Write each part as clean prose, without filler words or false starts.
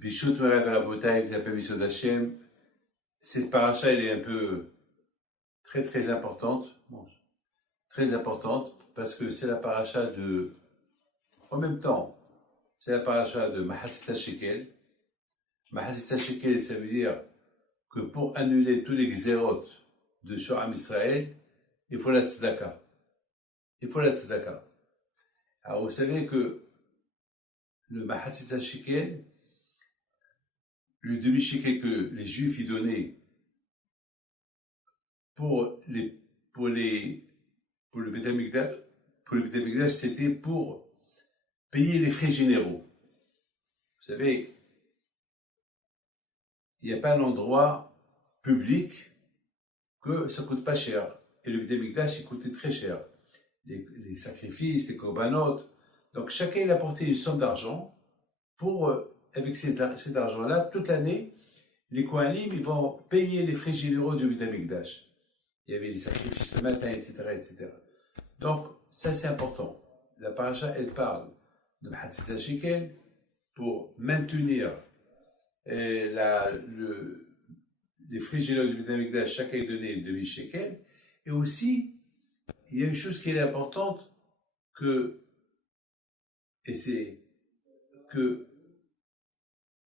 Bishut Merav Rabotai, avec la permission d'Hachem, cette paracha, elle est un peu très importante. Bon, très importante, parce que c'est la paracha de, en même temps, c'est la paracha de Mahatzit HaShekel. Mahatzit HaShekel, ça veut dire que pour annuler tous les xérot de Shoam Israël, il faut la tzedaka. Il faut la tzedaka. Alors, vous savez que le Mahatzit HaShekel, le demi-shekel que les Juifs y donnaient pour le Beth Amikdash, c'était pour payer les frais généraux. Vous savez, il n'y a pas un endroit public que ça coûte pas cher. Et le Beth Amikdash, il coûtait très cher. Les sacrifices, les korbanot. Donc chacun il apportait une somme d'argent pour, avec cet argent-là, toute l'année, les Kohanim, ils vont payer les frais généraux du Beth Amikdash. Il y avait les sacrifices le matin, etc. Donc, ça c'est important. La paracha, elle parle de Mahatzit HaShekel pour maintenir les frais généraux du Beth Amikdash, chacun est donné une demi-shekel. Et aussi, il y a une chose qui est importante,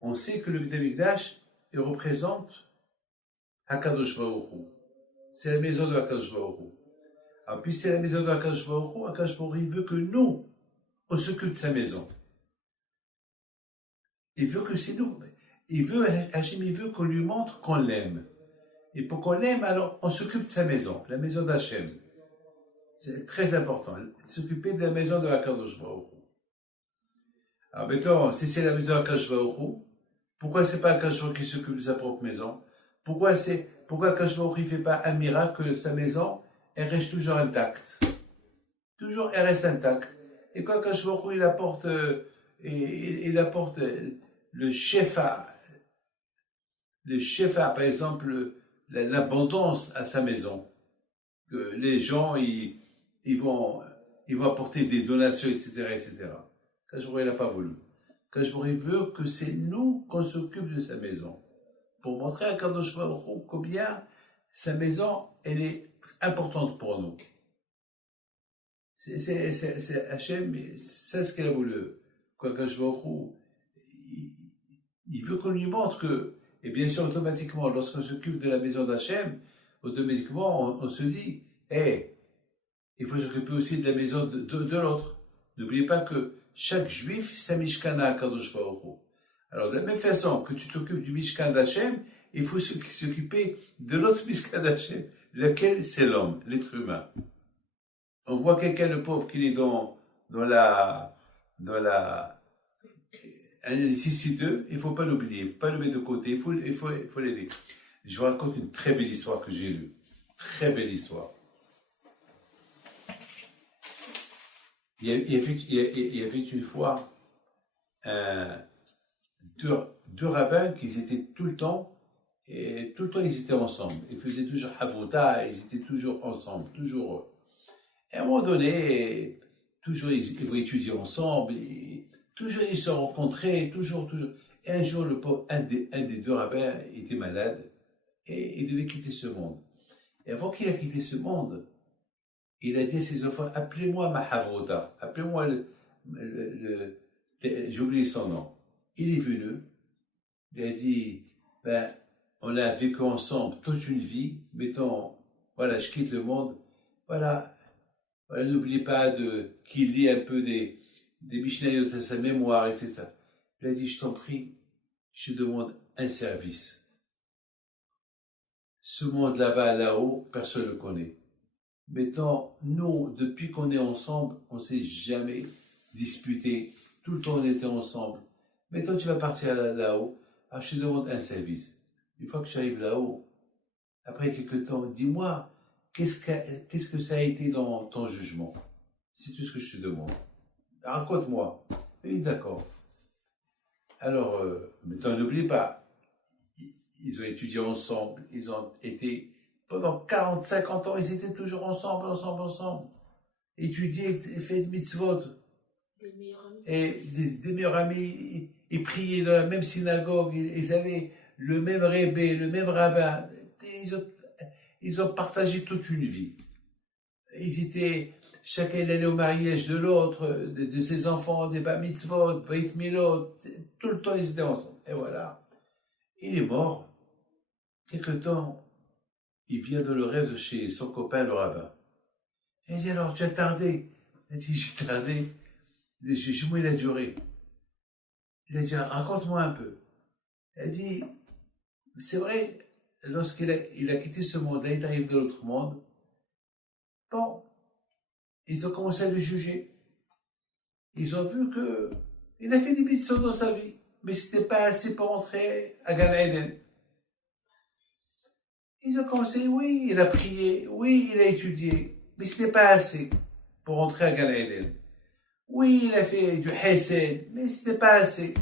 on sait que le Beth Amikdash représente HaKadosh Baruch Hu. C'est la maison de HaKadosh Baruch Hu. Alors, puis c'est la maison de HaKadosh Baruch Hu, HaKadosh Baruch Hu, il veut que nous, on s'occupe de sa maison. Il veut que c'est nous. Hachem, il veut qu'on lui montre qu'on l'aime. Et pour qu'on l'aime, alors, on s'occupe de sa maison, la maison d'Hachem. C'est très important, s'occuper de la maison de HaKadosh Baruch Hu. Alors, mettons, si c'est la maison de HaKadosh Baruch Hu, pourquoi c'est pas HaKadosh Baruch Hu qui s'occupe de sa propre maison? Pourquoi HaKadosh Baruch Hu ne fait pas un miracle que sa maison, elle reste toujours intacte? Toujours, elle reste intacte. Et quand HaKadosh Baruch Hu, il apporte le shefa, par exemple, l'abondance à sa maison. Que les gens, ils vont apporter des donations, etc. HaKadosh Baruch Hu, il n'a pas voulu. HaKadosh Baruch Hu veut que c'est nous qu'on s'occupe de sa maison. Pour montrer à HaKadosh Baruch Hu combien sa maison, elle est importante pour nous. C'est Hachem, c'est ce qu'elle a voulu. HaKadosh Baruch Hu, il veut qu'on lui montre que, et bien sûr, automatiquement, lorsqu'on s'occupe de la maison d'Hachem, automatiquement, on se dit, il faut s'occuper aussi de la maison de l'autre. N'oubliez pas que chaque juif, c'est Mishkan à HaKadosh Baruch Hu. Alors, de la même façon que tu t'occupes du Mishkan d'Hachem, il faut s'occuper de l'autre Mishkan d'Hachem, lequel c'est l'homme, l'être humain. On voit quelqu'un de pauvre qui est dans la nécessiteux, il ne faut pas l'oublier, il ne faut pas le mettre de côté, il faut l'aider. Je vous raconte une très belle histoire que j'ai lue. Très belle histoire. Il y avait une fois deux rabbins qui étaient tout le temps ils étaient ensemble. Ils faisaient toujours Havota, ils étaient toujours ensemble, toujours. Et à un moment donné, toujours ils vont étudier ensemble, toujours ils se rencontraient, toujours. Et un jour, un des deux rabbins était malade et il devait quitter ce monde. Et avant qu'il ait quitté ce monde, il a dit à ses enfants, appelez-moi ma Havota, appelez-moi j'ai oublié son nom. Il est venu, il a dit, on a vécu ensemble toute une vie, mettons, voilà, je quitte le monde, voilà, n'oubliez pas qu'il lit un peu des Mishnayot à sa mémoire, etc. Il a dit, je t'en prie, je te demande un service. Ce monde là-haut, personne ne le connaît. Mettons, nous, depuis qu'on est ensemble, on ne s'est jamais disputé, tout le temps on était ensemble. Mettons, tu vas partir là-haut, alors je te demande un service. Une fois que tu arrives là-haut, après quelques temps, dis-moi, qu'est-ce que ça a été dans ton jugement? C'est tout ce que je te demande. Raconte-moi. Oui, d'accord. Alors, maintenant, n'oublie pas, ils ont étudié ensemble, ils ont été, pendant 40, 50 ans, ils étaient toujours ensemble. étudiait, fait de mitzvot. Et des meilleurs amis, ils priaient dans la même synagogue, ils avaient le même rébé, le même rabbin. Ils ont partagé toute une vie. Chacun allait au mariage de l'autre, de ses enfants, des bar mitzvot, brit milot, tout le temps ils étaient ensemble. Et voilà. Il est mort. Quelque temps, il vient dans le rêve de chez son copain, le rabbin. Et il dit, alors, tu as tardé. Il dit, j'ai tardé. Le jugement, il a duré. Il a dit, raconte-moi un peu. Elle dit, c'est vrai, lorsqu'il a quitté ce monde, il est arrivé de l'autre monde. Bon, ils ont commencé à le juger. Ils ont vu que il a fait des bêtises dans sa vie, mais c'était pas assez pour entrer à Gan Eden. Ils ont commencé, oui, il a prié, oui, il a étudié, mais c'était pas assez pour entrer à Gan Eden. Oui, il a fait du Hesed, mais c'était pas assez.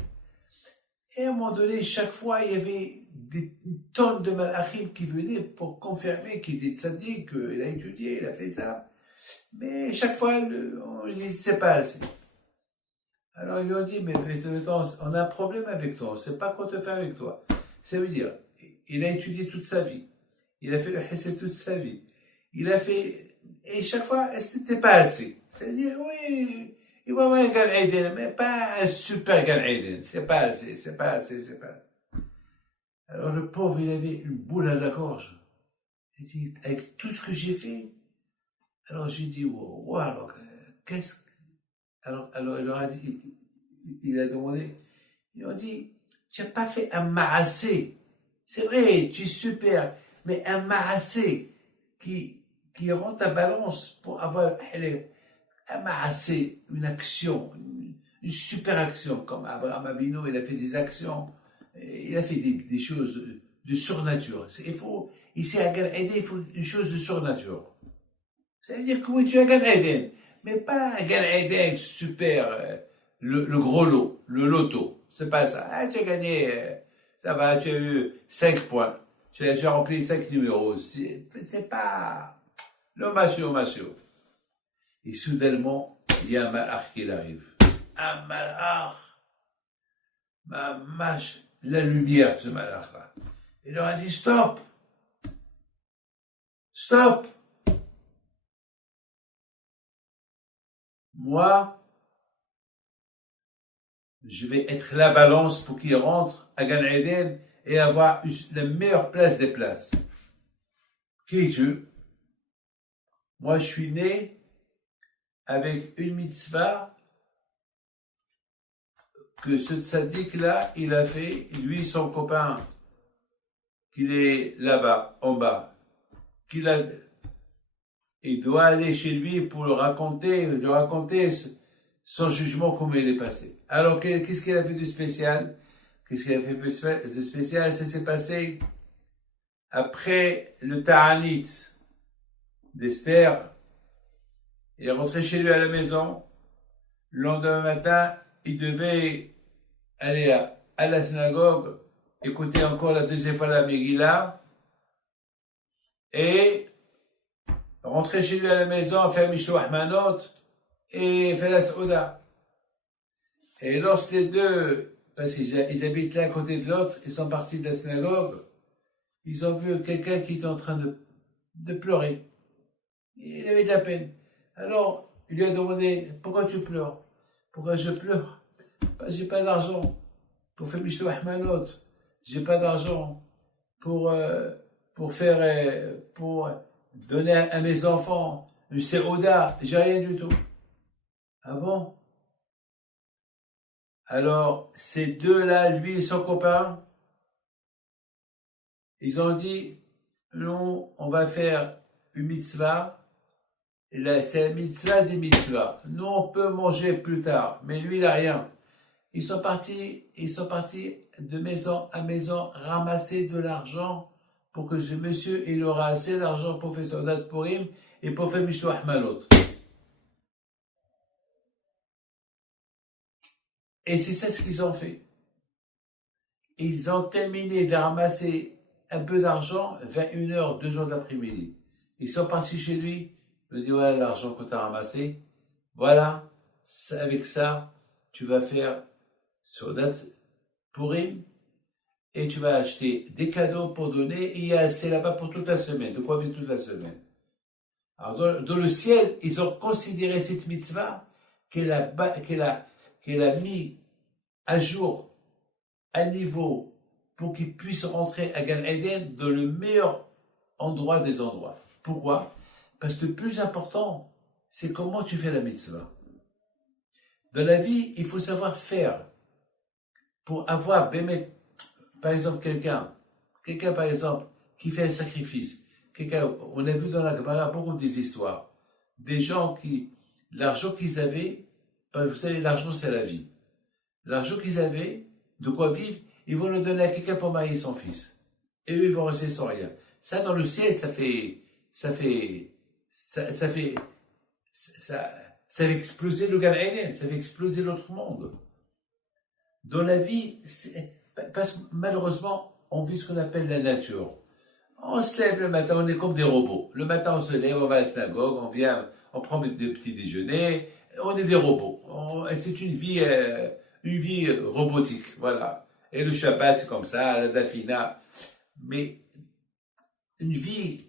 Et à un moment donné, chaque fois, il y avait des tonnes de malachim qui venaient pour confirmer qu'il était tzaddik, qu'il a étudié, il a fait ça. Mais chaque fois, on ne sait pas assez. Alors ils lui ont dit, mais on a un problème avec toi, on ne sait pas quoi te faire avec toi. Ça veut dire, il a étudié toute sa vie, il a fait le Hesed toute sa vie, il a fait, et chaque fois, c'était pas assez. C'est-à-dire, oui, il va avoir un Gan Eden, mais pas un super Gan Eden, c'est pas assez, c'est pas assez, c'est pas assez. Alors le pauvre, il avait une boule à la gorge. Il dit, avec tout ce que j'ai fait, alors j'ai dit, wow, alors, qu'est-ce que... Alors il leur a dit, il a demandé, ils ont dit, tu n'as pas fait un maassé. C'est vrai, tu es super, mais un maassé qui rend ta balance pour avoir un maassé, une action, une super action, comme Abraham Avinu, il a fait des actions, il a fait des choses de surnature. Ici à Gan Eden, il faut une chose de surnature. Ça veut dire que oui, tu as Gan Eden, mais pas un Gan Eden super, le gros lot, le loto. C'est pas ça. Ah, tu as gagné, ça va, tu as eu 5 points. Tu as déjà rempli 5 numéros. C'est pas le macho. Et soudainement, il y a un malach qui arrive. Un malach. La lumière de ce malach-là. Il leur a dit, stop. Moi, je vais être la balance pour qu'il rentre à Gan Eden et avoir la meilleure place des places. Qui es-tu? Moi, je suis né avec une mitzvah que ce tzaddik-là, il a fait, lui, son copain, qu'il est là-bas, en bas, il doit aller chez lui pour lui raconter son jugement, comment il est passé. Alors, qu'est-ce qu'il a fait de spécial? Qu'est-ce qu'il a fait de spécial? Ça s'est passé après le Ta'anit d'Esther. Il est rentré chez lui à la maison. Le lendemain matin, il devait aller à la synagogue, écouter encore la deuxième fois la Megillah, et rentrer chez lui à la maison, faire Mishloach Manot, et faire la Saouda. Et lorsque les deux, parce qu'ils habitent l'un à côté de l'autre, ils sont partis de la synagogue, ils ont vu quelqu'un qui était en train de pleurer. Il avait de la peine. Alors, il lui a demandé, pourquoi tu pleures? Pourquoi je pleure? J'ai pas d'argent pour faire Mishloach Manot. J'ai pas d'argent pour donner à mes enfants une Seouda. J'ai rien du tout. Ah bon? Alors, ces deux-là, lui et son copain, ils ont dit, nous, on va faire une mitzvah. C'est la mitzvah des mitzvahs. Nous, on peut manger plus tard, mais lui, il n'a rien. Ils sont partis de maison à maison ramasser de l'argent pour que ce monsieur, il aura assez d'argent pour faire Seudat Purim et pour faire Mishloach Manot. Et c'est ça ce qu'ils ont fait. Ils ont terminé de ramasser un peu d'argent, 21h, 2h d'après-midi. Ils sont partis chez lui, Il me dit, ouais, l'argent que tu as ramassé, voilà, avec ça, tu vas faire sur date Purim et tu vas acheter des cadeaux pour donner et il y a assez là-bas pour toute la semaine, de quoi vivre toute la semaine. Alors, dans le ciel, ils ont considéré cette mitzvah qu'elle a mis à jour, à niveau, pour qu'ils puissent rentrer à Gan Eden dans le meilleur endroit des endroits. Pourquoi? Parce que le plus important, c'est comment tu fais la mitzvah. Dans la vie, il faut savoir faire. Pour avoir, par exemple, quelqu'un par exemple, qui fait un sacrifice. On a vu dans la Gemara beaucoup des histoires. Des gens l'argent qu'ils avaient, vous savez, l'argent c'est la vie. L'argent qu'ils avaient, de quoi vivre, ils vont le donner à quelqu'un pour marier son fils. Et eux, ils vont rester sans rien. Ça, dans le ciel, ça fait exploser le Gan Eden, ça fait exploser l'autre monde. Dans la vie, parce que malheureusement, on vit ce qu'on appelle la nature. On se lève le matin, on est comme des robots. Le matin, on se lève, on va à la synagogue, on vient, on prend des petits déjeuners, on est des robots. C'est une vie robotique, voilà. Et le Shabbat, c'est comme ça, la Dafina. Mais une vie,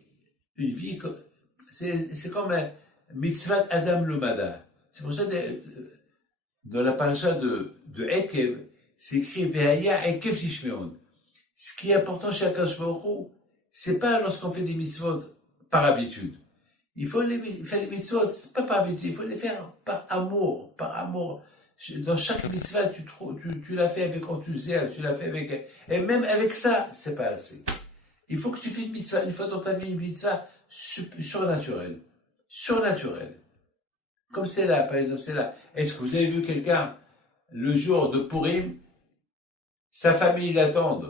c'est comme un mitzvah Adam Lumada. C'est pour ça que dans la paracha de Ekev, c'est écrit Ve'aya Ekev Tishmeon. Ce qui est important chez Akadosh Baruch Hu, c'est pas lorsqu'on fait des mitzvot par habitude. Il faut faire les mitzvot, c'est pas par habitude, il faut les faire par amour, par amour. Dans chaque mitzvah, tu l'as fait avec enthousiasme, tu l'as fait avec, et même avec ça, c'est pas assez. Il faut que tu fais une mitzvah, une fois dans ta vie, une mitzvah surnaturelle. Surnaturelle. Comme c'est là, par exemple, c'est là. Est-ce que vous avez vu quelqu'un, le jour de Purim, sa famille l'attend,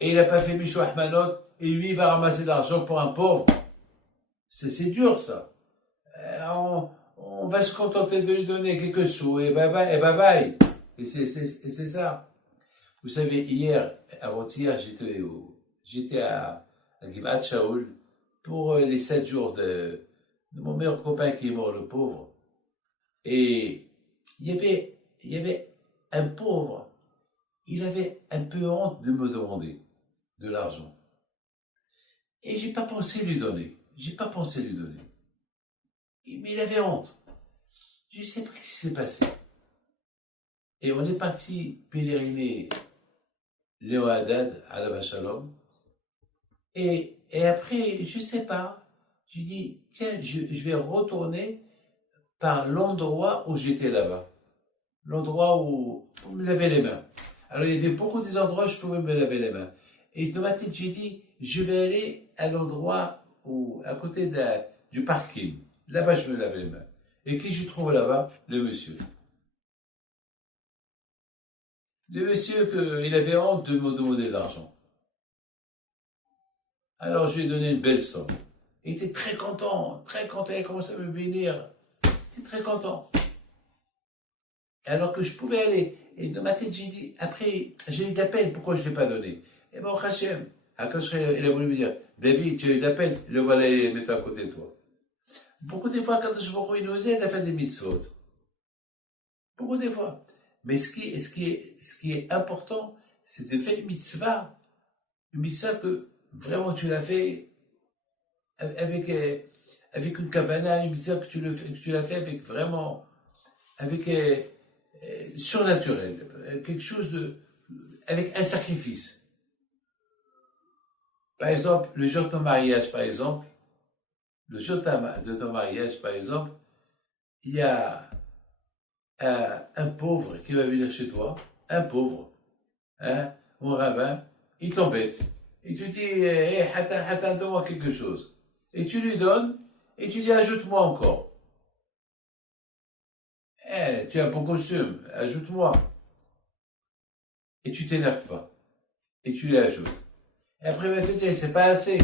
et il n'a pas fait Mishou Ahmanot, et lui, il va ramasser de l'argent pour un pauvre. C'est dur, ça. On va se contenter de lui donner quelques sous, et bye bye. Et c'est ça. Vous savez, avant-hier, j'étais à Givat Shaul pour les 7 jours de mon meilleur copain qui est mort, le pauvre. Et il y avait un pauvre, il avait un peu honte de me demander de l'argent. Et j'ai pas pensé lui donner. Mais il avait honte. Je sais pas ce qui s'est passé. Et on est parti pèleriner Léo Haddad à la Shalom. Et après, je sais pas, j'ai dit, tiens, je vais retourner par l'endroit où j'étais là-bas. L'endroit où on me lavait les mains. Alors, il y avait beaucoup des endroits où je pouvais me laver les mains. Et dans ma tête, j'ai dit, je vais aller à l'endroit à côté du parking. Là-bas, je me lavais les mains. Et qui je trouve là-bas? Le monsieur. Le monsieur, il avait honte de me demander de l'argent. Alors, je lui ai donné une belle somme. Il était très content, il commençait à me bénir. Il était très content. Alors que je pouvais aller. Et dans ma tête, j'ai dit, après, j'ai eu d'appel, pourquoi je ne l'ai pas donné? Et bon, Hachem, il a voulu me dire, David, tu as eu d'appel, le voilà, il est mettre à côté de toi. Beaucoup de fois, quand je vois il nous aide à faire des mitzvot. Beaucoup de fois. Mais ce qui est important, c'est de faire une mitzvah que vraiment tu l'as fait avec une kavana, une mitzvah que tu l'as fait avec vraiment, avec surnaturel, quelque chose avec un sacrifice. Par exemple, le jour de ton mariage, il y a un pauvre qui va venir chez toi, ou un rabbin, il t'embête. Et tu dis, donne-moi quelque chose. Et tu lui donnes, et tu dis, ajoute-moi encore. Tu as un bon costume, ajoute-moi. Et tu t'énerves pas. Et tu lui ajoutes. Et après, il va te dire, c'est pas assez.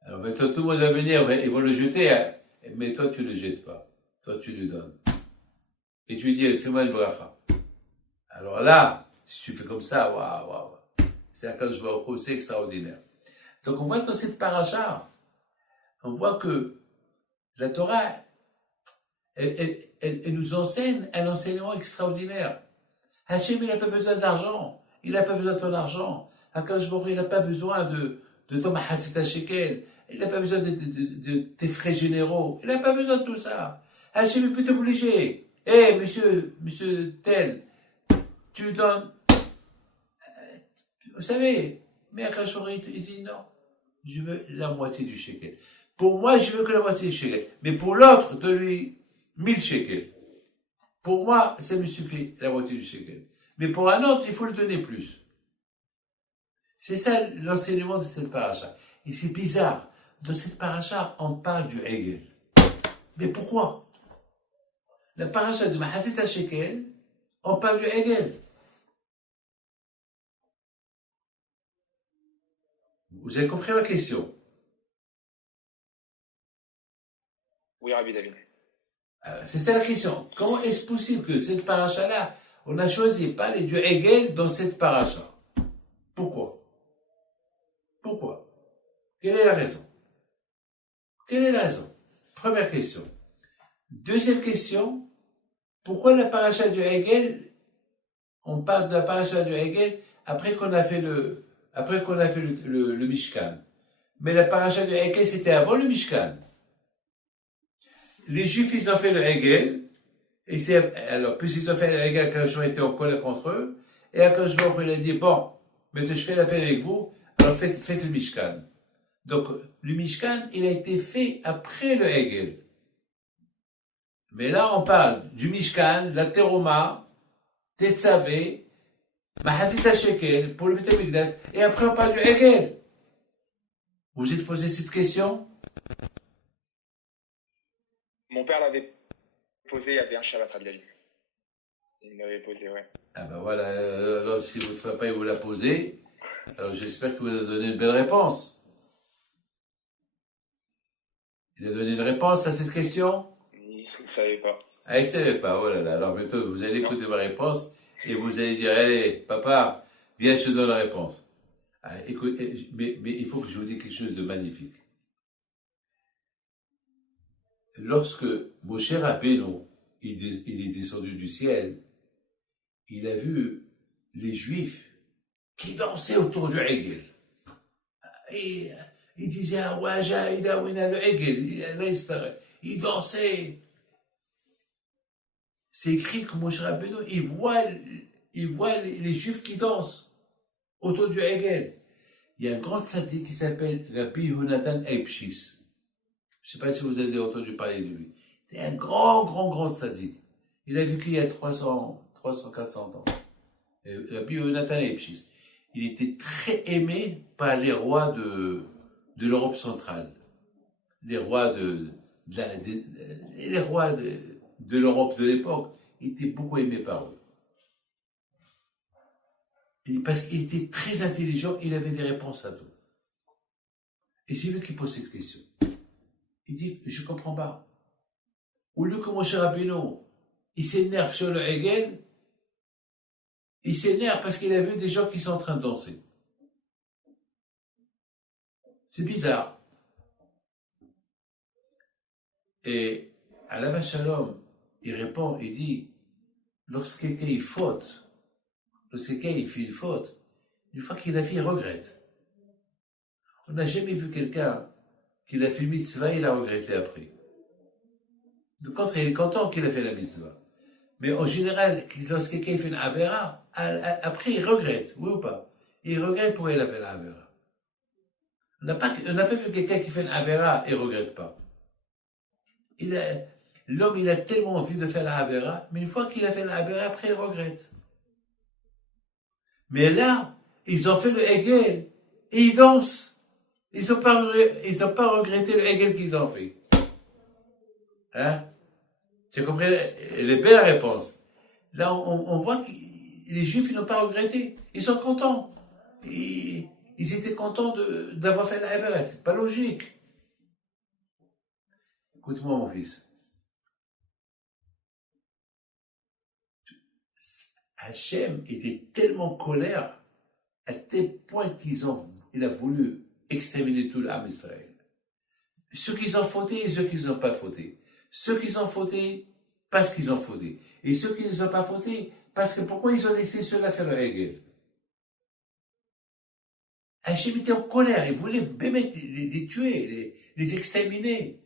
Alors maintenant, tout le monde va venir, ils vont le jeter, mais toi, tu ne le jettes pas. Toi, tu lui donnes. Et tu lui dis, fais-moi une bracha. Alors là, si tu fais comme ça, waouh. C'est un cas de c'est extraordinaire. Donc on voit dans cette paracha on voit que la Torah, elle nous enseigne un enseignement extraordinaire. Hachem, il n'a pas besoin d'argent. Il n'a pas besoin de ton argent. Akadosh Baruch Hu, il n'a pas besoin de ton mahatzita shekel. Il n'a pas besoin de tes frais généraux. Il n'a pas besoin de tout ça. Hachem, il peut t'obliger. Eh, monsieur tel, tu donnes. Vous savez, mais Akadosh Baruch Hu, il dit non. Je veux la moitié du shekel. Pour moi, je veux que la moitié du shekel. Mais pour l'autre, donne-lui 1000 shekels. Pour moi, ça me suffit, la moitié du shekel. Mais pour un autre, il faut le donner plus. C'est ça l'enseignement de cette paracha. Et c'est bizarre. Dans cette paracha, on parle du Hegel. Mais pourquoi? La paracha de Mahatzita shekel, on parle du Hegel. Vous avez compris ma question? Oui, Rabbi David. C'est ça la question. Comment est-ce possible que cette paracha-là, on a choisi pas les dieux Hegel dans cette paracha? Pourquoi? Pourquoi? Quelle est la raison? Quelle est la raison? Première question. Deuxième question, pourquoi la paracha du Hegel, on parle de la paracha du Hegel après qu'on a fait le Mishkan? Mais la paracha du Hegel, c'était avant le Mishkan. Les Juifs, ils ont fait le Hegel, et alors, puisqu'ils ont fait le Hegel, Akadosh Baruch Hu était en colère contre eux, et Akadosh Baruch Hu, il a dit, bon, mais je fais la paix avec vous, alors faites le Mishkan. Donc, le Mishkan, il a été fait après le Hegel. Mais là, on parle du Mishkan, la Teroma, Tetzavé, Mahatzita shekel, pour le Beit HaMikdash, et après on parle du Hegel. Vous vous êtes posé cette question? Mon père l'avait posé il y avait un Shabbat, Rabbi David. Il l'avait posé, ouais. Ah ben voilà, alors si votre papa il vous l'a posé, alors j'espère qu'il vous a donné une belle réponse. Il a donné une réponse à cette question? Il ne savait pas. Ah, il ne savait pas, oh là là. Alors bientôt, vous allez écouter ma réponse et vous allez dire, allez, papa, viens, je te donne la réponse. Ah, écoute, mais il faut que je vous dise quelque chose de magnifique. Lorsque Moshe Rabbeinu, il est descendu du ciel, il a vu les Juifs qui dansaient autour du Hegel. Et il disait, ah ouais, il a le Hegel, il dansait. C'est écrit que Moshe Rabbeinu, il voit les Juifs qui dansent autour du Hegel. Il y a un grand tzaddik qui s'appelle Rabbi Yonatan Eibshis. Je ne sais pas si vous avez entendu parler de lui. C'est un grand tzaddik. Il a vécu il y a 400 ans. Rabbi Yonatan Eibshis. Il était très aimé par les rois de l'Europe centrale. Les rois les rois de l'Europe de l'époque étaient beaucoup aimés par eux. Et parce qu'il était très intelligent, il avait des réponses à tout. Et c'est lui qui pose cette question. Il dit, je comprends pas. Au lieu que Moshe Rabbeinu, il s'énerve sur le Hegel, il s'énerve parce qu'il a vu des gens qui sont en train de danser. C'est bizarre. Et Alav Shalom, il répond, il dit, lorsque quelqu'un il faute, lorsque quelqu'un il fait une faute, une fois qu'il a fait, il regrette. On n'a jamais vu quelqu'un qui a fait une mitzvah, il a regretté après. Du contraire, il est content qu'il a fait la mitzvah. Mais en général, lorsque quelqu'un fait une avera, après il regrette, oui ou pas? Il regrette pourquoi il a fait la avera. On n'a pas vu quelqu'un qui fait une avera et ne regrette pas. L'homme, il a tellement envie de faire la avera, mais une fois qu'il a fait la avera, après il regrette. Mais là, ils ont fait le Hegel et ils dansent. Ils n'ont pas regretté le Hegel qu'ils ont fait. Hein? J'ai compris, elle est belle la réponse. Là, on voit que les Juifs, ils n'ont pas regretté. Ils sont contents. Ils étaient contents d'avoir fait la Havera. C'est pas logique. Écoute-moi, mon fils. Hachem était tellement en colère à tel point qu'il a voulu exterminer tout l'âme Israël. ceux qui ont fauté et ceux qui n'ont pas fauté. Ceux qui ont fauté parce qu'ils ont fauté. Et ceux qui n'ont pas fauté parce que pourquoi ils ont laissé ceux-là faire le Hegel. Hachem était en colère, il voulait même les tuer, les exterminer.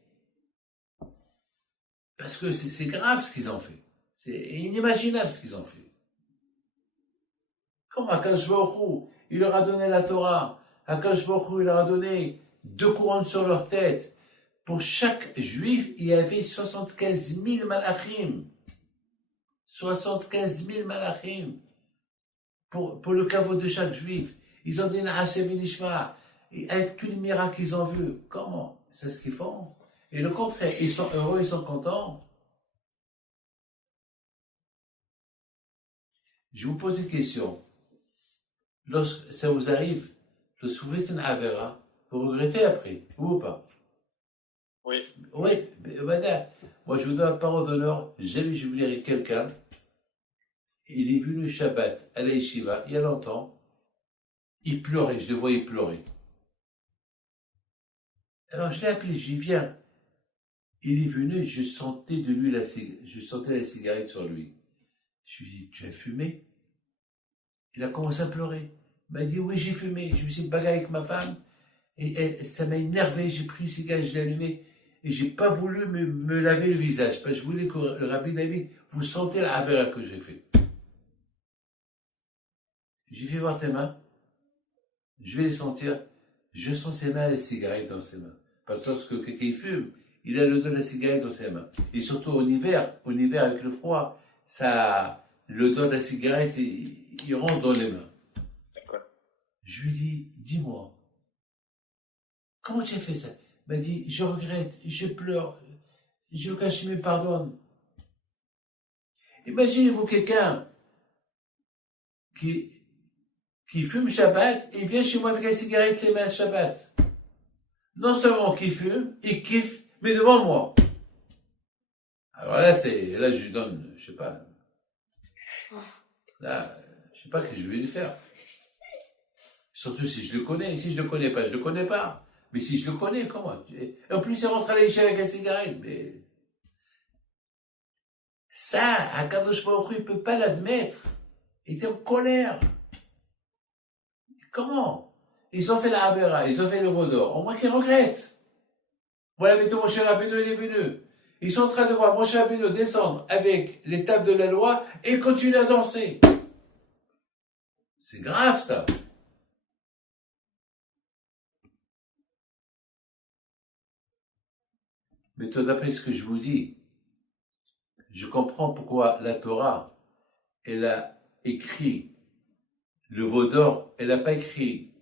Parce que c'est grave ce qu'ils ont fait. C'est inimaginable ce qu'ils ont fait. Comme Akash Baruch Hu, il leur a donné la Torah. Akash Baruch Hu, il leur a donné 2 couronnes sur leur tête. Pour chaque juif, il y avait 75 000 malachim. 75 000 malachim. Pour le caveau de chaque juif. Ils ont dit Hashem Nishma. Avec tous les miracles qu'ils ont vus. Comment? C'est ce qu'ils font. Et le contraire, ils sont heureux, ils sont contents. Je vous pose une question. Lorsque ça vous arrive, lorsque vous faites une avera, vous regrettez après, ou pas? Oui. Oui, moi je vous donne la parole d'honneur, j'ai vu quelqu'un, il est venu le Shabbat à la Yeshiva, il y a longtemps, il pleurait, je le voyais pleurer. Alors je l'ai appelé, je dis viens. Il est venu, je sentais de lui je sentais la cigarette sur lui. Je lui ai dit, tu as fumé? Il a commencé à pleurer. Il m'a dit, oui, j'ai fumé. Je me suis bagarré avec ma femme. Et ça m'a énervé. J'ai pris une cigarette, je l'ai allumé. Et j'ai pas voulu me laver le visage. Parce que je voulais que le rabbi David, vous sentez la avera que j'ai fait. J'ai fait voir tes mains. Je vais les sentir. Je sens ses mains, les cigarettes dans ses mains. Parce que lorsque quelqu'un fume, il a l'odeur de la cigarette dans ses mains. Et surtout en hiver avec le froid, l'odeur de la cigarette, il rentre dans les mains. Je lui dis, dis-moi, comment tu as fait ça? Il m'a dit, je regrette, je pleure, je veux qu'Hachem me pardonne. Imaginez-vous quelqu'un qui fume Shabbat, et il vient chez moi avec la cigarette les mains Shabbat. Non seulement qu'il fume, il kiffe, mais devant moi. Alors là, là je lui donne, je sais pas. Là, je sais pas ce que je vais lui faire. Surtout si je le connais. Si je le connais pas, je le connais pas. Mais si je le connais, comment? Et en plus, il rentre à l'échelle avec la cigarette. Mais ça, Akadosh Baruch Hu, il peut pas l'admettre. Il était en colère. Comment? Ils ont fait la Avera, ils ont fait le Vaudor. Au moins qu'ils regrettent. Voilà, mettons, Moshe Rabbeinu, il est venu. Ils sont en train de voir Moshe Rabbeinu descendre avec les tables de la loi et continuer à danser. C'est grave, ça. Mais tout d'après ce que je vous dis, je comprends pourquoi la Torah, elle a écrit le Vaudor, elle n'a pas écrit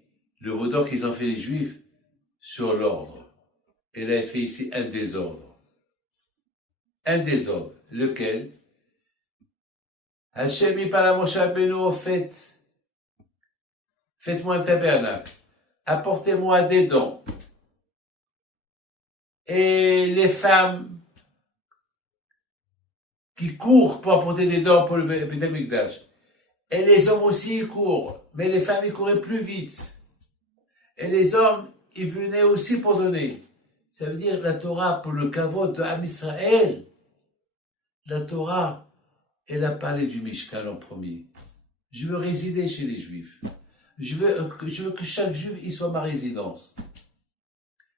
le Vaudor qu'ils ont fait les Juifs sur l'ordre. Elle a fait ici un désordre. Un désordre. Lequel? Hachem y parle à Moshe Rabbeinu, faites-moi un tabernacle. Apportez-moi des dons. Et les femmes qui courent pour apporter des dons pour le Beth Amikdash. Et les hommes aussi, ils courent. Mais les femmes, ils couraient plus vite. Et les hommes, ils venaient aussi pour donner. Ça veut dire la Torah, pour le kavod de Am Israël, la Torah, elle a parlé du Mishkan en premier. Je veux résider chez les Juifs. Je veux que chaque Juif, il soit ma résidence.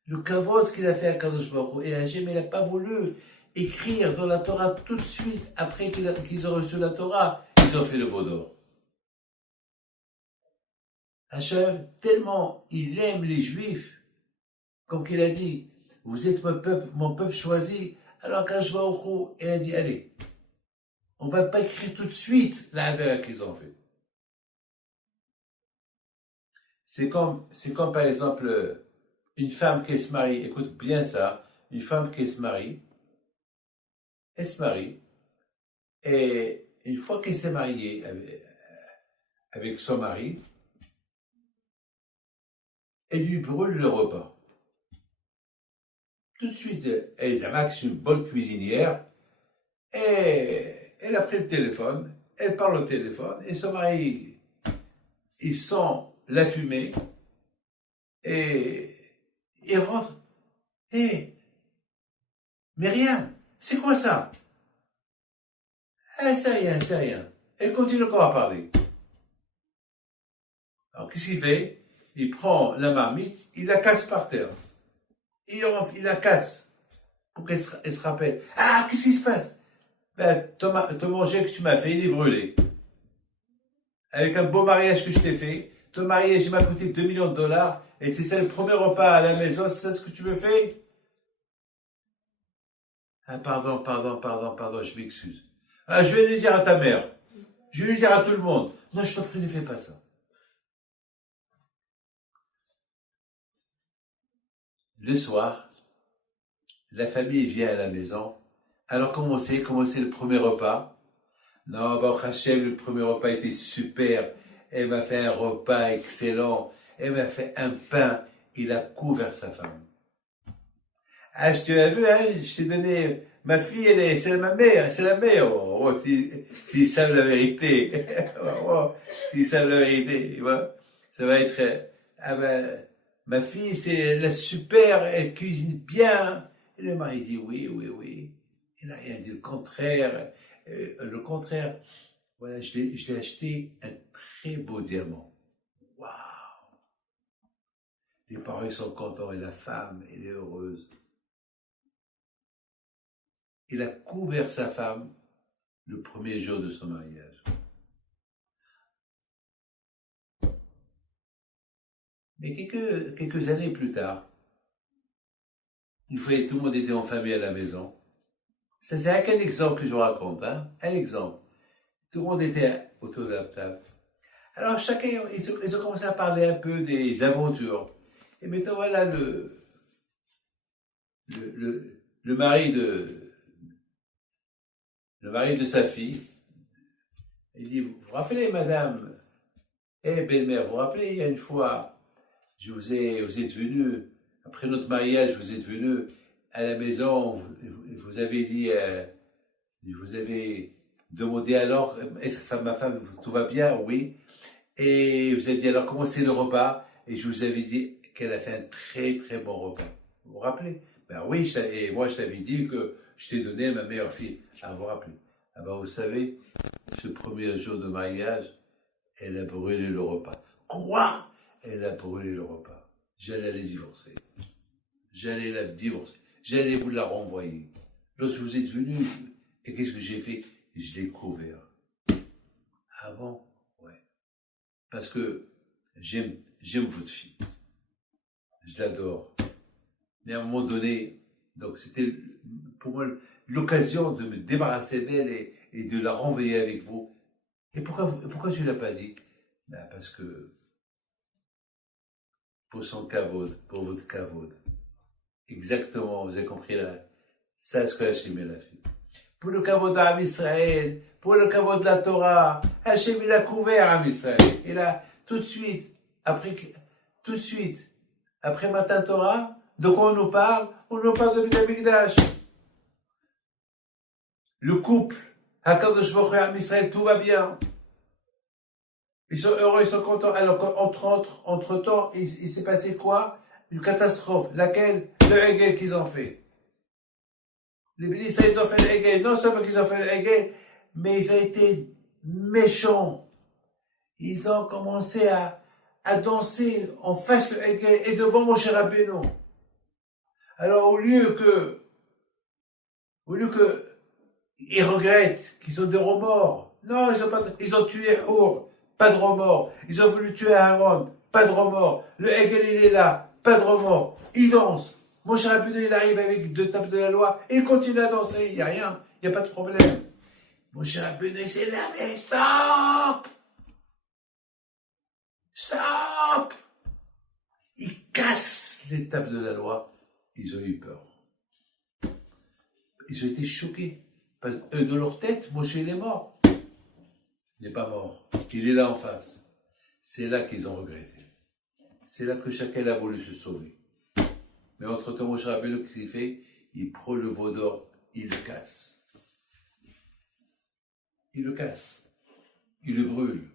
Le kavod qu'il a fait à Kadosh Baruch Hu, et Hachem, il n'a pas voulu écrire dans la Torah tout de suite, après qu'ils ont reçu la Torah, ils ont fait le Vaudor. Hachem, tellement il aime les Juifs, comme qu'il a dit, vous êtes mon peuple choisi, alors Kadosh Baruch Hu, il a dit, allez, on ne va pas écrire tout de suite la Havera qu'ils ont fait. C'est comme par exemple, une femme qui se marie, écoute bien ça, une femme qui se marie, elle se marie, et une fois qu'elle s'est mariée avec son mari, elle lui brûle le repas. Tout de suite, Zamax, une bonne cuisinière, et elle a pris le téléphone, elle parle au téléphone, et son mari, il sent la fumée, et il rentre. Mais rien. C'est quoi ça? C'est rien, c'est rien. Elle continue encore à parler. Alors, qu'est-ce qu'il fait? Il prend la marmite, il la casse par terre. Il la casse. Pour qu'elle se rappelle. Ah, qu'est-ce qui se passe? Ben, ton manger que tu m'as fait, il est brûlé. Avec un beau mariage que je t'ai fait. Ton mariage, il m'a coûté 2 millions de dollars. Et c'est ça le premier repas à la maison, c'est ça ce que tu me fais? Ah, pardon, je m'excuse. Ah, je vais le dire à ta mère. Je vais le dire à tout le monde. Non, je t'en prie, ne fais pas ça. Le soir, la famille vient à la maison. Alors, comment c'est le premier repas? Non, Baruch Hashem, le premier repas était super. Elle m'a fait un repas excellent. Elle m'a fait un pain. Il a couvert sa femme. Ah, je t'ai vu, hein, je t'ai donné, ma fille, c'est ma mère, c'est la mère. Oh, ils savent la vérité. Oh, ils savent la vérité, tu vois. Ça va être, ah ben, ma fille, c'est la super, elle cuisine bien. Et le mari dit oui. Il n'a rien dit le contraire. Le contraire. Voilà, je l'ai acheté un très beau diamant. Waouh! Les parents, ils sont contents et la femme, elle est heureuse. Il a couvert sa femme le premier jour de son mariage. Mais quelques années plus tard, une fois tout le monde était en famille à la maison. Ça, c'est un exemple que je vous raconte, hein? Un exemple. Tout le monde était autour de la table. Alors chacun, ils ont commencé à parler un peu des aventures. Et maintenant voilà le mari de sa fille. Il dit, vous vous rappelez, madame, belle-mère, vous vous rappelez, il y a une fois, vous êtes venu, après notre mariage, vous êtes venu à la maison, vous avez dit, vous avez demandé alors, est-ce que ma femme, tout va bien? Oui. Et vous avez dit, alors comment c'est le repas? Et je vous avais dit qu'elle a fait un très très bon repas. Vous vous rappelez? Ben oui, et moi je t'avais dit que je t'ai donné ma meilleure fille. Ah, vous vous rappelez? Ah ben vous savez, ce premier jour de mariage, elle a brûlé le repas. Quoi? Elle a brûlé le repas. J'allais la divorcer. J'allais la divorcer. J'allais vous la renvoyer. Lorsque vous êtes venu, et qu'est-ce que j'ai fait? Je l'ai couvert. Ah bon? Ouais. Parce que j'aime votre fille. Je l'adore. Mais à un moment donné, donc c'était pour moi l'occasion de me débarrasser d'elle et de la renvoyer avec vous. Et pourquoi je ne l'ai pas dit? Ben parce que pour son kavod, pour votre kavod. Exactement, vous avez compris là. Ça, ce que Hachem a fait. Pour le kavod d'Am Israël, pour le kavod de la Torah, Hachem il a couvert Am Israël. Et là, tout de suite, après Matan Torah, de quoi on nous parle? On nous parle de Beit HaMikdash. Le couple, HaKadosh Baruch Hu et Am Israël, tout va bien. Ils sont heureux, ils sont contents. Alors, entre-temps, il s'est passé quoi? Une catastrophe. Laquelle? Le Hegel qu'ils ont fait. Les ministres, ils ont fait le Hegel. Non seulement qu'ils ont fait le Hegel, mais ils ont été méchants. Ils ont commencé à danser en face de Hegel et devant mon cher Rabbeinu. Alors, au lieu que ils regrettent, qu'ils ont des remords. Non, ils ont tué Our. Pas de remords. Ils ont voulu tuer Aaron. Pas de remords. Le Hegel, il est là. Pas de remords. Il danse. Mon cher Rabbeinu, il arrive avec 2 tapes de la loi. Il continue à danser. Il n'y a rien. Il n'y a pas de problème. Mon cher Rabbeinu, c'est là, mais stop! Stop! Ils cassent les tables de la loi. Ils ont eu peur. Ils ont été choqués. Parce que de leur tête, Moshe, il est mort. Il n'est pas mort. Il est là en face. C'est là qu'ils ont regretté. C'est là que chacun a voulu se sauver. Mais entre-temps, Moshe Rabbeinu, qu'est-ce qu'il fait? Il prend le veau d'or, il le casse. Il le casse. Il le brûle.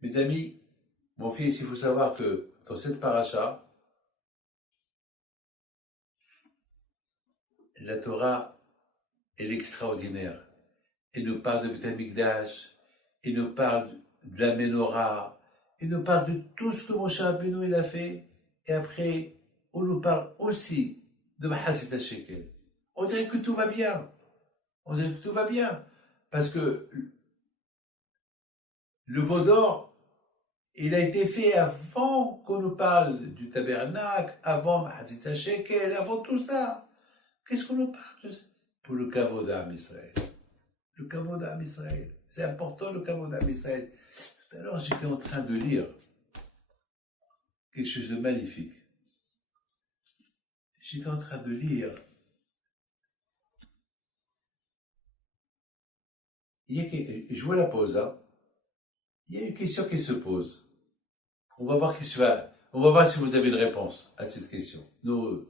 Mes amis, mon fils, il faut savoir que dans cette paracha, la Torah, elle est extraordinaire. Elle nous parle de Beth Amikdash, elle nous parle de la Menorah, elle nous parle de tout ce que Moshe Rabbeinu il a fait, et après, on nous parle aussi de Mahasit HaShekel. On dirait que tout va bien. On dirait que tout va bien. Parce que le veau d'or, il a été fait avant qu'on nous parle du tabernacle, avant Mahasit HaShekel, avant tout ça. Qu'est-ce qu'on nous parle de ça? Pour le Kavod d'Am Israël. Le Kavod d'Am Israël. C'est important, le Kavod d'Am Israël. Tout à l'heure, j'étais en train de lire quelque chose de magnifique. J'étais en train de lire. Je vois la pause, hein. Il y a une question qui se pose. On va voir on va voir si vous avez une réponse à cette question. Nous,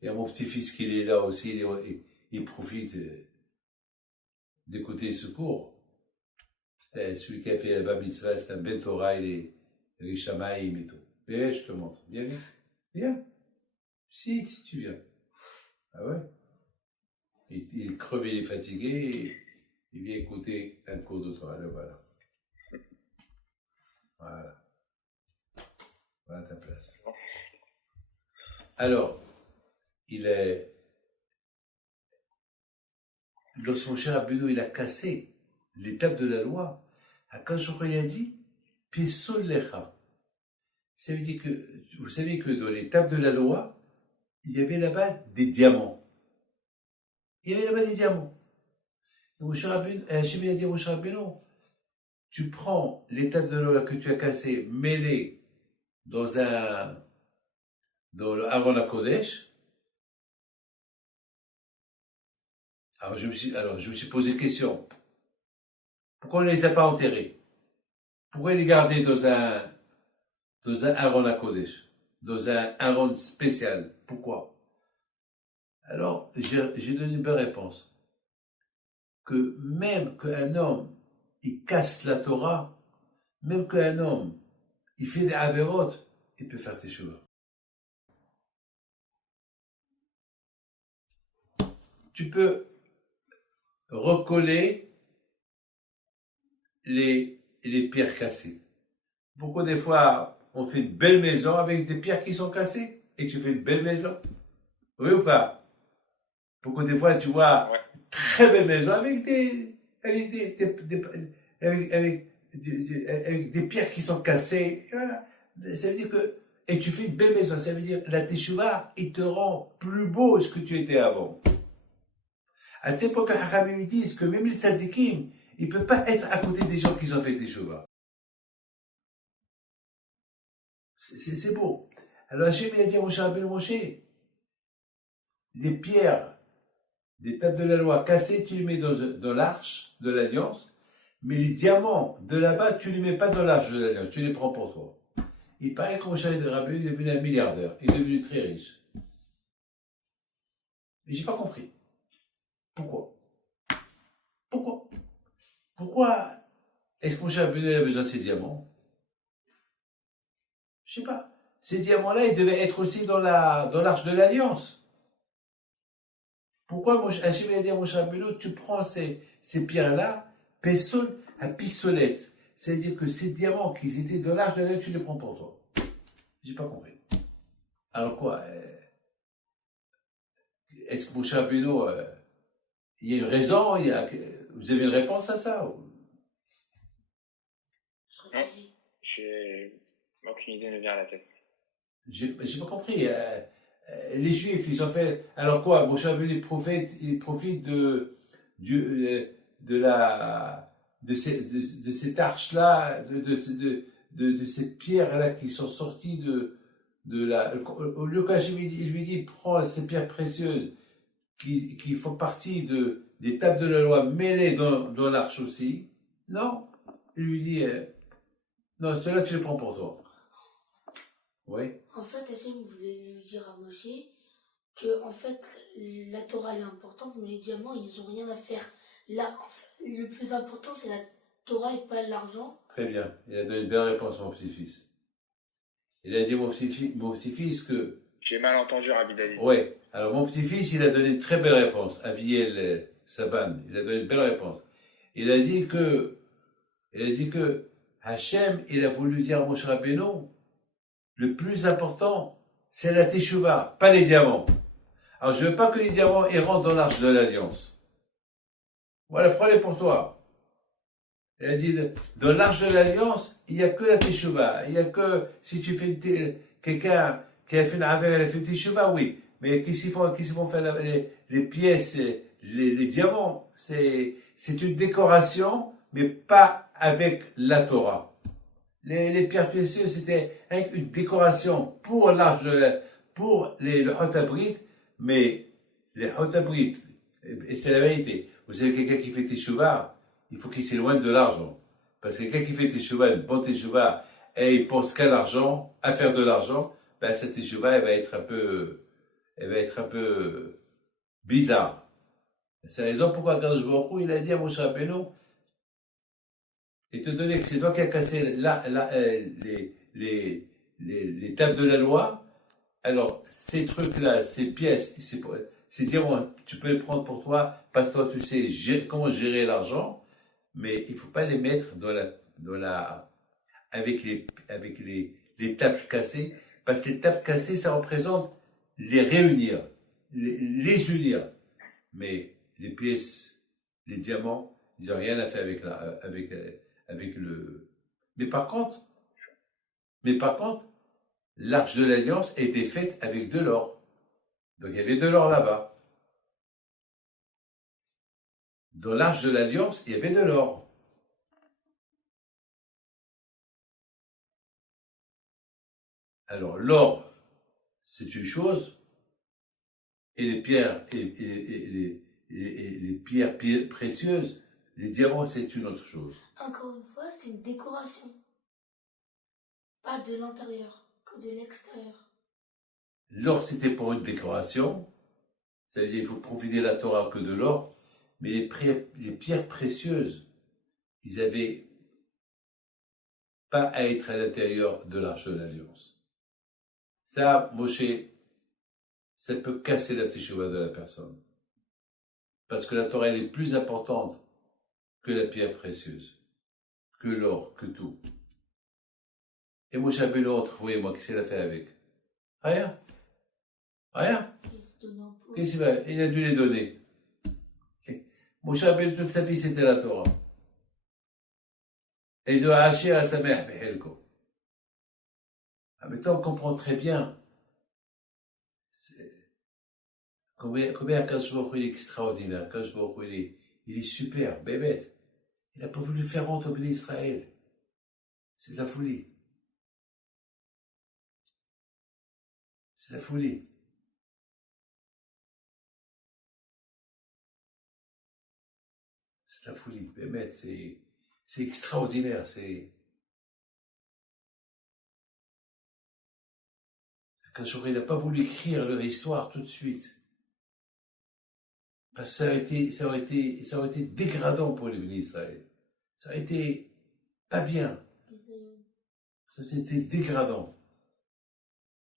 il y a mon petit-fils qui est là aussi, il profite d'écouter ce cours. C'est celui qui a fait la Bar Mitzvah, c'est un Ben Torah, il est avec Shamaïm et tout. Mais je te montre. Viens. Viens. Si tu viens. Ah ouais? Il est crevé, il est fatigué, il vient écouter un cours de Torah. Là, voilà. Voilà ta place. Alors, lorsque mon cher Rabbeinu, il a cassé l'étape de la loi, Akash Baruch Hu, il a dit, Pisol Lecha. Ça veut dire que, vous savez que dans l'étape de la loi, il y avait là-bas des diamants. Il y avait là-bas des diamants. Mon cher Rabbeinu, Hachem, il a dit à mon cher Rabbeinu, tu prends l'étape de la loi que tu as cassée, mêlée dans le Aaron HaKodesh. Alors je me suis posé une question. Pourquoi on ne les a pas enterrés? Pourquoi les garder dans un Aaron HaKodesh, dans un Aaron spécial? Pourquoi? Alors, j'ai donné une bonne réponse. Que même qu'un homme, il casse la Torah, même qu'un homme, il fait des avérotes, il peut faire teshuva. Tu peux recoller les pierres cassées. Pourquoi des fois, on fait une belle maison avec des pierres qui sont cassées et tu fais une belle maison? Oui ou pas? Pourquoi des fois, tu vois, très belle maison avec avec des pierres qui sont cassées. Et voilà. Ça veut dire et tu fais une belle maison. Ça veut dire, la teshuva, il te rend plus beau que ce que tu étais avant. À cette époque, les Chachamim disent que même les tzadikim, ils ne peuvent pas être à côté des gens qui ont fait teshuva. C'est beau. Alors Hachem, il a dit à Moshe Rabbeinu, Moshe, les pierres des tables de la loi cassées, tu les mets dans l'arche de l'alliance, mais les diamants de là-bas, tu ne les mets pas dans l'arche de l'alliance, tu les prends pour toi. Il paraît que Moshe Rabbeinu est devenu un milliardaire, il est devenu très riche. Mais j'ai pas compris. Pourquoi est-ce que Moshe Rabbeinu a besoin de ces diamants? Je sais pas. Ces diamants-là, ils devaient être aussi dans l'arche de l'alliance. Pourquoi Hachem a dit à Moshe Rabbeinu, tu prends ces pierres-là, Pesol à pistolette. C'est-à-dire que ces diamants qui étaient dans l'arche de l'alliance, tu les prends pour toi. J'ai pas compris. Alors quoi? Est-ce que Moshe Rabbeinu, il y a une raison? Vous avez une réponse à ça? Non, aucune idée ne vient à la tête. J'ai pas compris. Les Juifs, ils ont fait. Alors quoi? Moshe Rabbeinu, il profite de cette arche-là, de cette pierre-là qui sont sorties de la. Au lieu qu'Hachem, il lui dit, prends ces pierres précieuses qui font partie des tables de la loi mêlées dans l'arche aussi. Non. Il lui dit, non, cela tu les prends pour toi. Oui. En fait, Hachem voulait lui dire à Moshe que, en fait, la Torah elle est importante, mais les diamants, ils n'ont rien à faire. Là, en fait, le plus important, c'est la Torah et pas l'argent. Très bien. Il a donné une belle réponse, mon petit-fils. Il a dit mon petit-fils que... J'ai mal entendu, Rabbi David. Ouais, alors mon petit-fils, il a donné une très belle réponse. Aviel Saban, il a donné une belle réponse. Il a dit que Hachem, il a voulu dire à Moshe Rabbeinu, le plus important, c'est la Teshuvah, pas les diamants. Alors, je veux pas que les diamants ils rentrent dans l'arche de l'Alliance. Voilà, prends-les pour toi. Il a dit, dans l'arche de l'Alliance, il n'y a que la Teshuvah. Il n'y a que, si tu fais quelqu'un qui a fait la affaire, elle a fait Teshuvah, oui. Mais qu'est-ce qu'ils vont faire les pièces, les diamants? C'est une décoration, mais pas avec la Torah. Les pierres précieuses, c'était une décoration pour l'arche, pour le Hot Abrit, mais les Hot Abrit, et c'est la vérité. Vous savez, quelqu'un qui fait Teshuvah, il faut qu'il s'éloigne de l'argent. Parce que quelqu'un qui fait Teshuvah, une bonne Teshuvah, et il pense qu'à l'argent, à faire de l'argent, ben cette Teshuvah, elle va être un peu bizarre. C'est la raison pourquoi Kadosh Baruch Hu, il a dit à Moshe Rabbeinu, étant donné que c'est toi qui as cassé les tables de la loi, alors ces trucs-là, ces pièces, c'est dire, tu peux les prendre pour toi, parce que toi tu sais comment gérer l'argent, mais il ne faut pas les mettre avec les tables cassées, parce que les tables cassées, ça représente les réunir, les unir. Mais les pièces, les diamants, ils n'ont rien à faire avec le... Mais par contre, l'arche de l'Alliance était faite avec de l'or. Donc il y avait de l'or là-bas. Dans l'arche de l'Alliance, il y avait de l'or. Alors l'or, c'est une chose, et les pierres, et les pierres précieuses, les diamants, c'est une autre chose. Encore une fois, c'est une décoration. Pas de l'intérieur, que de l'extérieur. L'or, c'était pour une décoration, c'est-à-dire qu'il faut profiter de la Torah que de l'or, mais les pierres précieuses, ils n'avaient pas à être à l'intérieur de l'arche de l'Alliance. Ça, Moshe, ça peut casser la teshuvah de la personne. Parce que la Torah, elle est plus importante que la pierre précieuse, que l'or, que tout. Et Moshe Rabbeinu, vous voyez, moi, qu'est-ce qu'il a fait avec? Rien. Rien. Qu'est-ce qu'il va? Il a dû les donner. Moshe Rabbeinu, toute sa vie, c'était la Torah. Et ils ont haché à sa mère, Behelko. Ah, mais toi, on comprend très bien. Combien Akadosh Baruch Hu est extraordinaire, Akadosh Baruch Hu il est super, bébête. Il n'a pas voulu faire honte au béni Israël. C'est de la folie. C'est de la folie. C'est de la folie, bébête, c'est extraordinaire, Akadosh Baruch Hu, il n'a pas voulu écrire leur histoire tout de suite. Parce que ça aurait été dégradant pour les bénis Israël. Ça aurait été pas bien. Ça aurait été dégradant.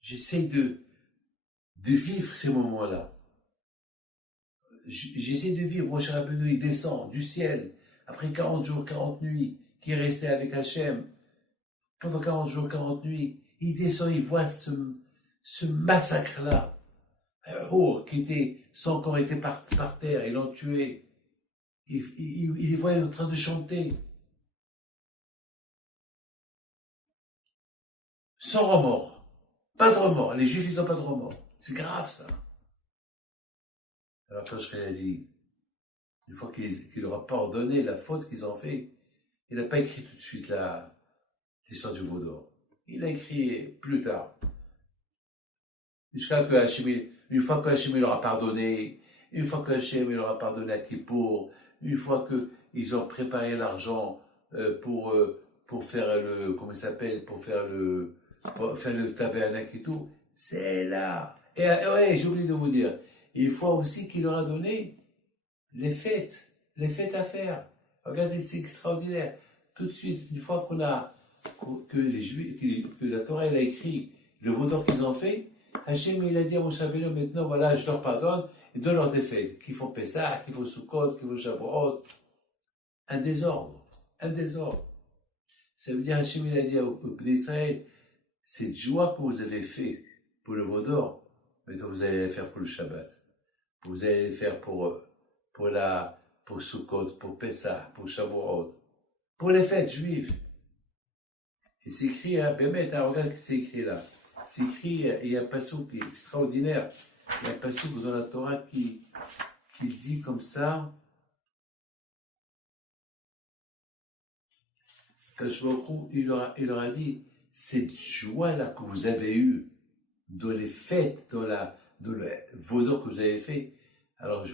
J'essaie de vivre ces moments-là. J'essaie de vivre. Moshe Rabbeinu, il descend du ciel, après 40 jours, 40 nuits, qui est resté avec Hachem. Pendant 40 jours, 40 nuits, il descend, il voit ce massacre-là. Son corps était par terre, ils l'ont tué. Il les voyait en train de chanter. Sans remords. Pas de remords. Les Juifs, ils n'ont pas de remords. C'est grave, ça. Alors, quand je a dit, une fois qu'il leur a pardonné la faute qu'ils ont fait, il n'a pas écrit tout de suite l'histoire du veau d'or. Il a écrit plus tard. Jusqu'à que Hachem, une fois que Hachem leur a pardonné, une fois que Hachem leur a pardonné à Kippour, une fois qu'ils ont préparé l'argent pour faire comment il s'appelle, pour faire le tabernacle et tout, c'est là. Et ouais, j'ai oublié de vous dire, une fois aussi qu'il leur a donné les fêtes à faire. Regardez, c'est extraordinaire. Tout de suite, une fois qu'on a que les Juifs, que la Torah elle a écrit, le vaudor qu'ils ont fait, Hachem il a dit à Moshe Rabbeinu, maintenant voilà, je leur pardonne, et donne leurs défaites, qu'il faut Pessah, qu'il faut Sukkot, qu'il faut Shavuot, un désordre, un désordre. Ça veut dire Hachem il a dit au peuple d'Israël, cette joie que vous avez fait pour le vaudor, maintenant vous allez la faire pour le Shabbat, vous allez le faire pour Sukkot, pour Pessah, pour Shavuot, pour les fêtes juives. Et c'est écrit, hein, Bémet, hein, regarde ce que c'est écrit là. C'est écrit, il y a un passage qui est extraordinaire. Il y a un passage dans la Torah qui dit comme ça. Kashboku, il leur a dit, cette joie-là que vous avez eue dans les fêtes, dans le vaudor que vous avez fait, alors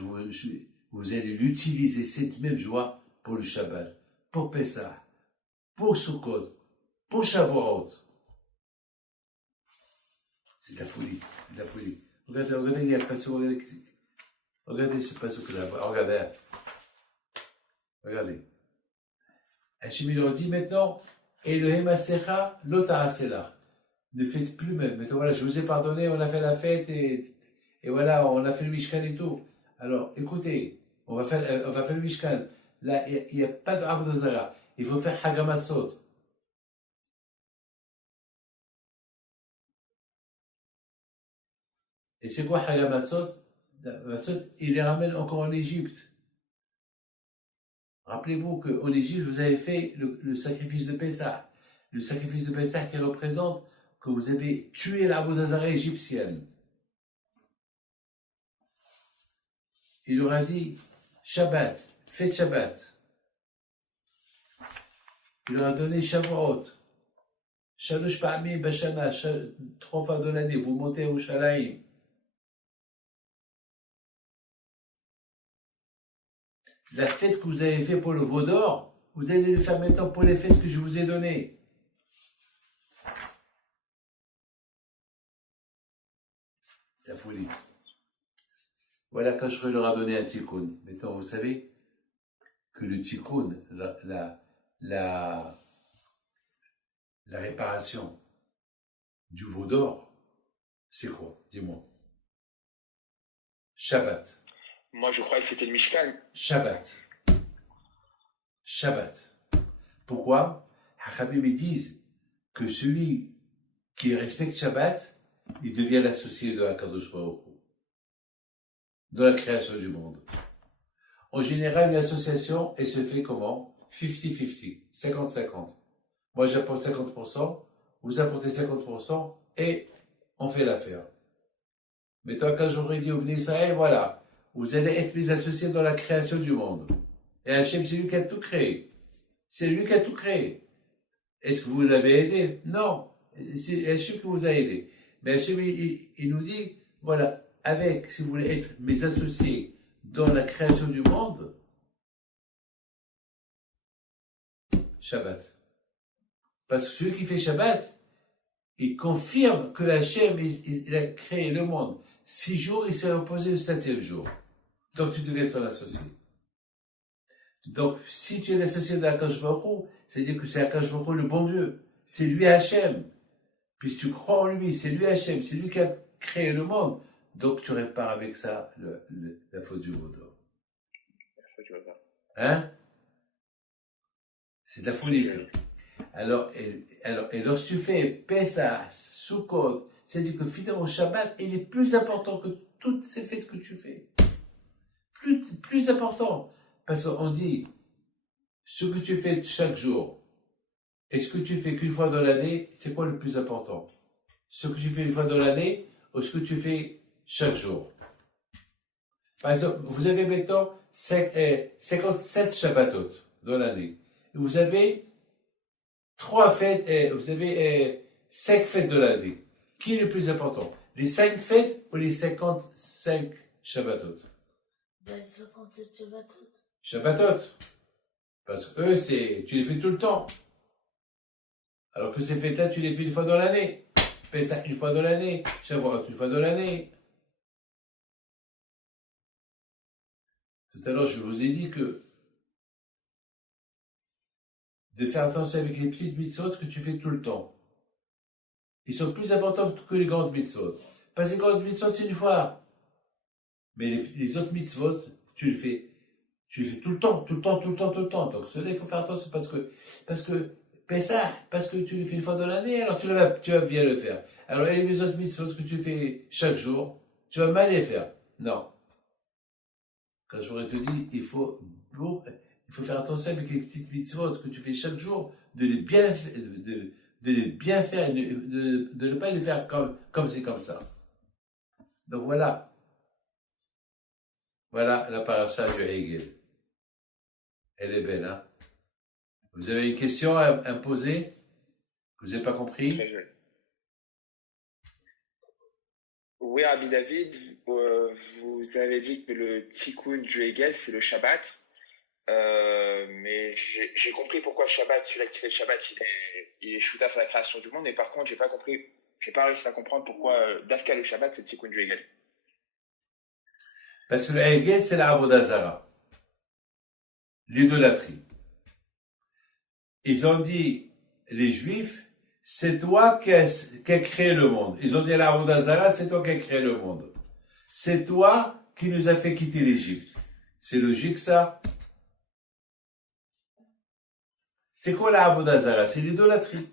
vous allez l'utiliser, cette même joie, pour le Shabbat, pour Pessah, pour Sukkot, pour Shavuot. C'est de la folie, c'est de la folie. Regardez, il y a le passage, regardez ce passage là-bas, regardez. Hachem leur dit maintenant, Elohim Asecha, Lota'aselach. Ne faites plus même. Maintenant voilà, je vous ai pardonné, on a fait la fête et voilà, on a fait le Mishkan et tout. Alors écoutez, on va faire le Mishkan. Là, il n'y a pas d'Avodah Zara. Il faut faire Hagamatzot. Et c'est quoi Hagamatzot? Il les ramène encore en Égypte. Rappelez-vous qu'en Égypte, vous avez fait le sacrifice de Pessah. Le sacrifice de Pessah qui représente que vous avez tué la Avodah Zara égyptienne. Il leur a dit, Shabbat, faites Shabbat. Il leur a donné Shavuot. Shalosh Pa'amim Bashana, 3 fois dans l'année, vous montez au Shalaim. La fête que vous avez fait pour le vaudor, vous allez le faire maintenant pour les fêtes que je vous ai données. C'est la folie. Voilà quand je leur a donné un tikkun. Maintenant, vous savez que le tikkun, la réparation du vaudor, c'est quoi? Dis-moi. Shabbat. Moi, je croyais que c'était le Mishkan. Shabbat. Pourquoi? Hachamim ils disent que celui qui respecte Shabbat, il devient l'associé de Hakadosh Baruch Hu, dans la création du monde. En général, une association, elle se fait comment? 50-50, 50-50. Moi, j'apporte 50%, vous apportez 50%, et on fait l'affaire. Mais toi, quand j'aurais dit au Bnei Israël, voilà, vous allez être mes associés dans la création du monde. Et Hachem, c'est lui qui a tout créé. C'est lui qui a tout créé. Est-ce que vous l'avez aidé? Non. C'est Hachem qui vous a aidé. Mais Hachem, il nous dit, voilà, si vous voulez être mes associés dans la création du monde, Shabbat. Parce que celui qui fait Shabbat, il confirme que Hachem, il a créé le monde. 6 jours, il s'est reposé le 7e jour. Donc tu deviens son associé. Donc si tu es l'associé d'Akadosh Baruch Hu, c'est-à-dire que c'est Akadosh Baruch Hu le bon Dieu. C'est lui Hachem. Puisque tu crois en lui, c'est lui Hachem, c'est lui qui a créé le monde. Donc tu répares avec ça la faute du vaudor. Hein? C'est de la folie ça. Alors, et lorsque tu fais Pessah, Sukkot, c'est-à-dire que finalement Shabbat, il est plus important que toutes ces fêtes que tu fais. Plus important. Parce qu'on dit, ce que tu fais chaque jour, et ce que tu fais qu'une fois dans l'année, c'est quoi le plus important? Ce que tu fais une fois dans l'année, ou ce que tu fais chaque jour? Par exemple, vous avez maintenant 57 Shabbatot dans l'année. Vous avez 3 fêtes, vous avez 5 fêtes de l'année. Qui est le plus important? Les 5 fêtes ou les 55 Shabbatot? Les 57 Shabbatot. Shabbatot. Parce que eux, tu les fais tout le temps. Alors que ces fêtes-là, tu les fais une fois dans l'année. Fais ça une fois dans l'année. Shavuot une fois dans l'année. Tout à l'heure, je vous ai dit que de faire attention avec les petites mitzvot que tu fais tout le temps. Ils sont plus importants que les grandes mitzvot. Parce que les grandes mitzvot, c'est une fois. Mais les autres mitzvot, tu les fais tout le temps, tout le temps, tout le temps, tout le temps. Donc cela, il faut faire attention parce que Pessah, parce que tu le fais une fois dans l'année, alors tu vas bien le faire. Alors, et les autres mitzvot que tu fais chaque jour, tu vas mal les faire. Non. Quand j'aurais te dit, il faut faire attention avec les petites mitzvot que tu fais chaque jour, de les bien faire, de les bien faire, de ne pas les faire comme c'est comme ça. Donc voilà. Voilà la paracha du Hegel. Elle est belle, hein? Vous avez une question à me poser? Vous n'avez pas compris? Très joli. Oui, Rabbi David, vous avez dit que le tikkun du Hegel, c'est le Shabbat. Mais j'ai compris pourquoi le Shabbat, celui-là qui fait le Shabbat, il est shootaf à la création du monde. Mais par contre, j'ai pas réussi à comprendre pourquoi Dafka le Shabbat, c'est le tikkun du Hegel. Parce que le Hegel, c'est la Avodah Zara. L'idolâtrie. Ils ont dit, les Juifs, c'est toi qui as créé le monde. Ils ont dit à la Avodah Zara, c'est toi qui as créé le monde. C'est toi qui nous as fait quitter l'Égypte. C'est logique, ça? C'est quoi la Avodah Zara? C'est l'idolâtrie.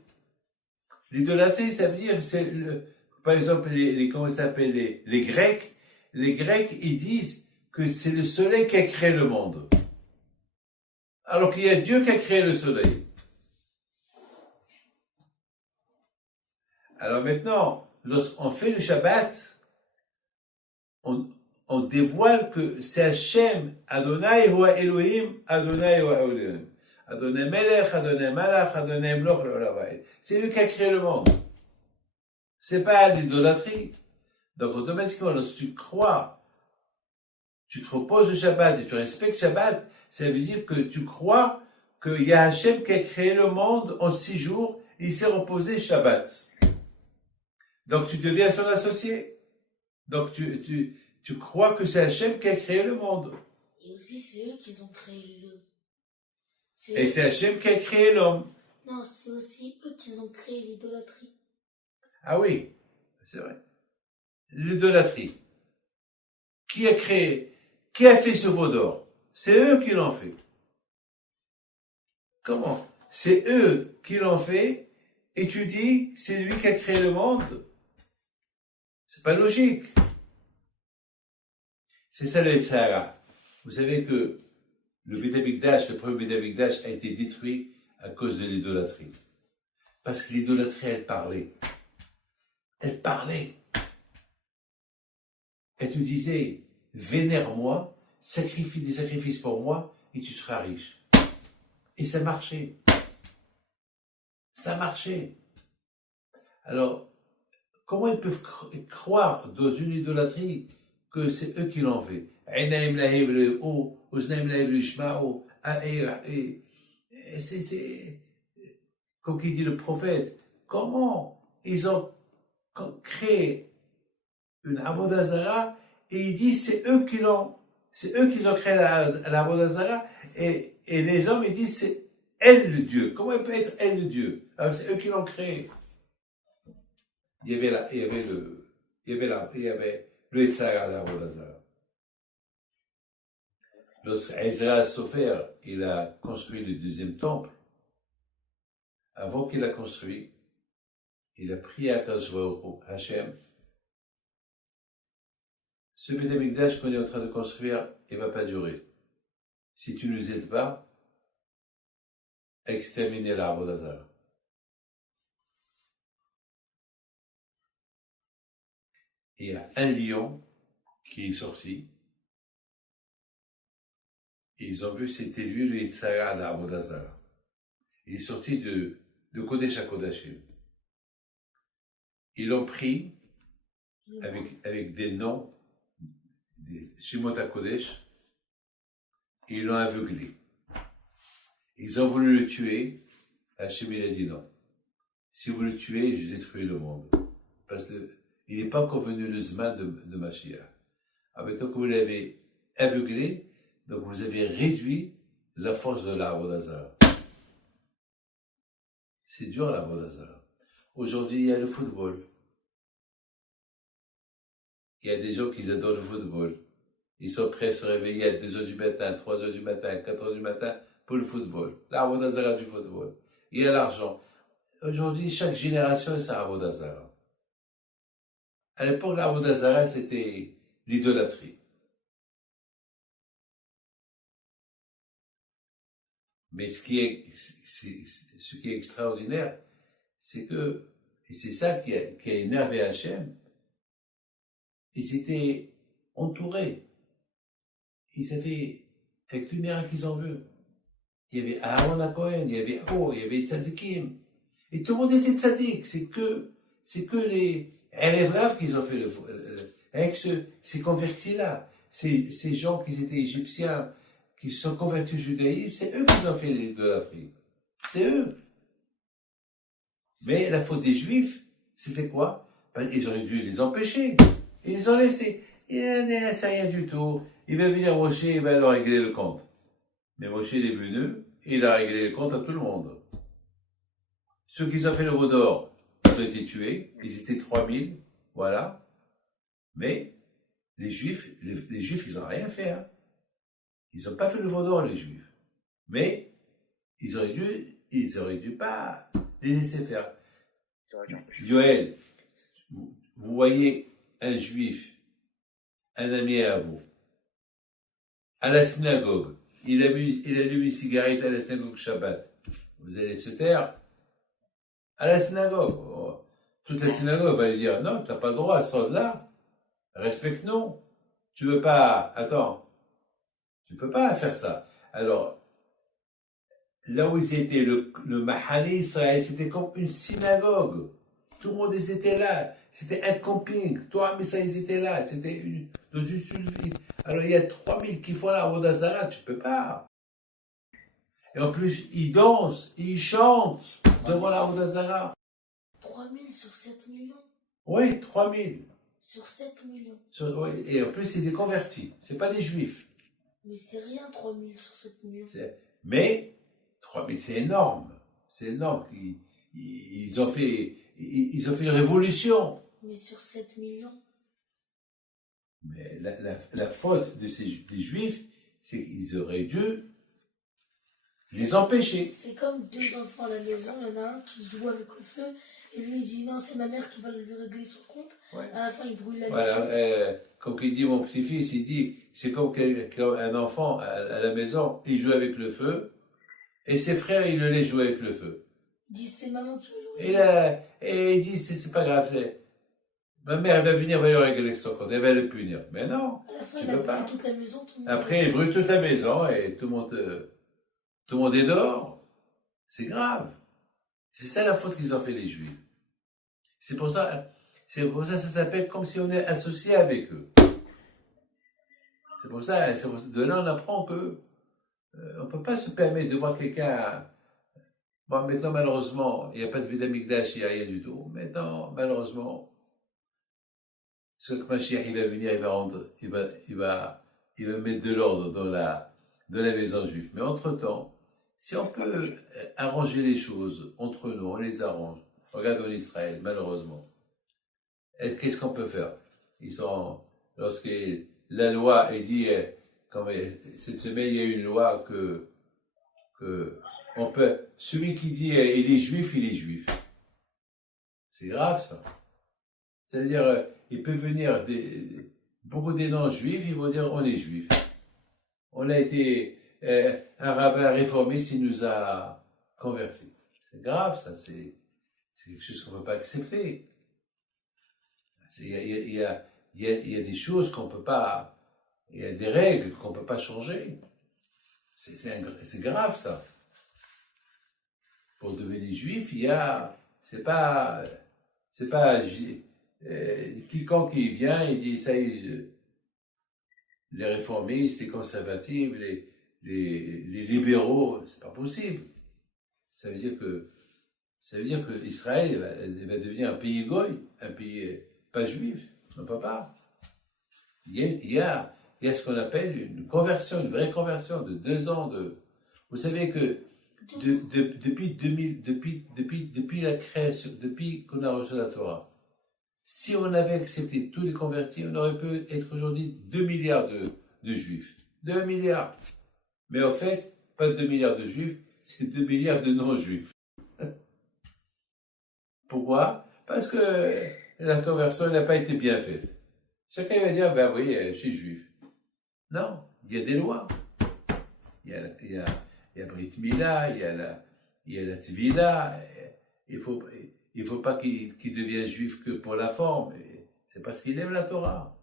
L'idolâtrie, ça veut dire, par exemple, comment ça s'appelle, les Grecs. Les Grecs, ils disent que c'est le soleil qui a créé le monde. Alors qu'il y a Dieu qui a créé le soleil. Alors maintenant, lorsqu'on fait le Shabbat, on dévoile que c'est Hachem, Adonai ou Elohim, Adonai ou Elohim. Adonai Melech, Adonai Malach, Adonai Mloch, c'est lui qui a créé le monde. C'est pas l'idolâtrie. Donc automatiquement, lorsque tu crois, tu te reposes le Shabbat et tu respectes Shabbat, ça veut dire que tu crois qu'il y a Hachem qui a créé le monde en 6 jours, et il s'est reposé Shabbat. Donc tu deviens son associé. Donc tu crois que c'est Hachem qui a créé le monde. Et aussi, c'est eux qui ont créé Et c'est Hachem qui a créé l'homme. Non, c'est aussi eux qui ont créé l'idolâtrie. Ah oui, c'est vrai. L'idolâtrie. Qui a fait ce veau d'or? C'est eux qui l'ont fait. Comment? C'est eux qui l'ont fait, et tu dis, c'est lui qui a créé le monde? C'est pas logique. C'est ça le Sahara. Vous savez que le Beit HaMikdash, le premier Beit HaMikdash a été détruit à cause de l'idolâtrie. Parce que l'idolâtrie, elle parlait. Elle parlait. Elle te disait, vénère-moi, sacrifie des sacrifices pour moi, et tu seras riche. Et ça marchait. Ça marchait. Alors, comment ils peuvent croire dans une idolâtrie que c'est eux qui l'ont fait? C'est comme qui dit le prophète, comment ils ont créé une Avodah Zara et ils disent c'est eux qui ont créé la Avodah Zara et les hommes ils disent c'est elle le Dieu. Comment elle peut être elle le Dieu? Alors c'est eux qui l'ont créé. Il y avait le Yitzhak de l'Avodah Zara. Lorsque Ezra Sofer, il a construit le deuxième temple, avant qu'il l'a construit, il a prié à Hachem, ce Beit HaMikdash qu'on est en train de construire, il ne va pas durer. Si tu ne nous aides pas, exterminer la Avodah Zara. Et il y a un lion qui est sorti, et ils ont vu c'était lui le Yitzhak de l'Avodah Zara. Il est sorti de Kodesh à Kodashim. Ils l'ont pris avec des noms, des Shemot HaKodesh, et ils l'ont aveuglé. Ils ont voulu le tuer, Hachem il a dit non. Si vous le tuez, je détruis le monde. Parce qu'il n'est pas encore venu le Zman de Mashiach. Alors maintenant que vous l'avez aveuglé, donc vous avez réduit la force de l'Avodah Zara. C'est dur la Vodazara. Aujourd'hui, il y a le football. Il y a des gens qui adorent le football. Ils sont prêts à se réveiller à 2h du matin, 3h du matin, 4h du matin pour le football. La Vodazara du football. Il y a l'argent. Aujourd'hui, chaque génération a sa Vodazara. À l'époque, la Vodazara, c'était l'idolâtrie. Mais ce qui est extraordinaire, c'est que, et c'est ça qui a énervé Hachem, ils étaient entourés. Ils avaient, avec lumière qu'ils en veulent. Il y avait Aaron à Cohen, il y avait il y avait Tzadikim. Et tout le monde était Tzadik. C'est que les Rav qu'ils ont fait avec ces convertis-là. Ces gens qui étaient égyptiens, qui se sont convertis au judaïsme, c'est eux qui ont fait l'idolâtrie. C'est eux. Mais la faute des Juifs, c'était quoi? Ils auraient dû les empêcher. Ils les ont laissés. Ils ne laissent rien du tout. Il va venir Moshe, il va leur régler le compte. Mais Moshe, il est venu, et il a réglé le compte à tout le monde. Ceux qui ont fait le veau d'or, ils ont été tués. Ils étaient 3000, voilà. Mais les Juifs, ils n'ont rien fait. Hein. Ils n'ont pas fait le veau d'or, les Juifs. Mais ils auraient dû pas les laisser faire. Joël, vous voyez un Juif, un ami à vous, à la synagogue, il allume une cigarette à la synagogue Shabbat. Vous allez se taire à la synagogue. Toute la synagogue va lui dire, non, tu n'as pas le droit, sors de là. Respecte-nous. Tu veux pas, attends. Tu peux pas faire ça. Alors, là où c'était le Mahane Israël, c'était comme une synagogue. Tout le monde était là. C'était un camping. Toi, mais ça, ils étaient là. C'était dans une suite. Alors, il y a 3000 qui font la Vodazara. Tu peux pas. Et en plus, ils dansent, ils chantent devant la Vodazara. 3000 sur 7 millions. Oui, 3000. Sur 7 millions. Oui, et en plus, c'est des convertis. C'est pas des juifs. Mais c'est rien, 3000 sur 7 millions. Mais 3000, c'est énorme. C'est énorme. Ils ont fait une révolution. Mais sur 7 millions. Mais la faute des juifs, c'est qu'ils auraient dû les empêcher. C'est comme deux enfants à la maison, il y en a un qui joue avec le feu, et lui il dit non, c'est ma mère qui va lui régler son compte. Ouais. À la fin, il brûle la maison. Comme il dit mon petit-fils, il dit c'est comme un enfant à la maison, il joue avec le feu, et ses frères, ils le laissent jouer avec le feu. Il dit c'est maman qui veut jouer. Et il dit c'est pas grave, ma mère elle va venir, va lui régler son compte, elle va le punir. Mais non, à la fin, il a brûlé toute la maison. Après, il brûle toute la maison, et tout le monde est dehors. C'est grave. C'est ça la faute qu'ils ont fait les Juifs. C'est pour ça ça s'appelle comme si on est associé avec eux. C'est pour ça, de là on apprend que on peut pas se permettre de voir quelqu'un. Bon, maintenant malheureusement, il n'y a pas de Vidamikdash, il n'y a rien du tout. Maintenant, malheureusement, ce que Mashiach il va venir, il va mettre de l'ordre dans la maison juive. Mais entre-temps, si on peut arranger les choses entre nous, on les arrange. Regarde en Israël, malheureusement. Qu'est-ce qu'on peut faire? Lorsque la loi est dit, comme cette semaine, il y a une loi que on peut, celui qui dit il est juif. C'est grave ça. C'est-à-dire, il peut venir beaucoup des non-juifs, ils vont dire on est juif. On a été un rabbin réformiste, il nous a convertis. C'est grave, ça, c'est quelque chose qu'on ne peut pas accepter. Il y a des choses qu'on ne peut pas, il y a des règles qu'on ne peut pas changer. C'est grave, ça. Pour devenir juif, c'est pas quiconque qui vient et dit ça, les réformistes, les conservatifs, les libéraux, c'est pas possible. Ça veut dire que Israël va devenir un pays goy, un pays pas juif. Non, pas. Il y a ce qu'on appelle une conversion, une vraie conversion de 2 ans de. Vous savez que depuis la création, depuis qu'on a reçu la Torah, si on avait accepté tous les convertis, on aurait pu être aujourd'hui 2 milliards de juifs. 2 milliards. Mais en fait, pas 2 milliards de juifs, c'est 2 milliards de non-juifs. Pourquoi? Parce que la conversion n'a pas été bien faite. Chacun va dire, ben oui, je suis juif. Non, il y a des lois. Il y a Brit Mila, il y a la Tvila. Il faut pas qu'il devienne juif que pour la forme. C'est parce qu'il aime la Torah.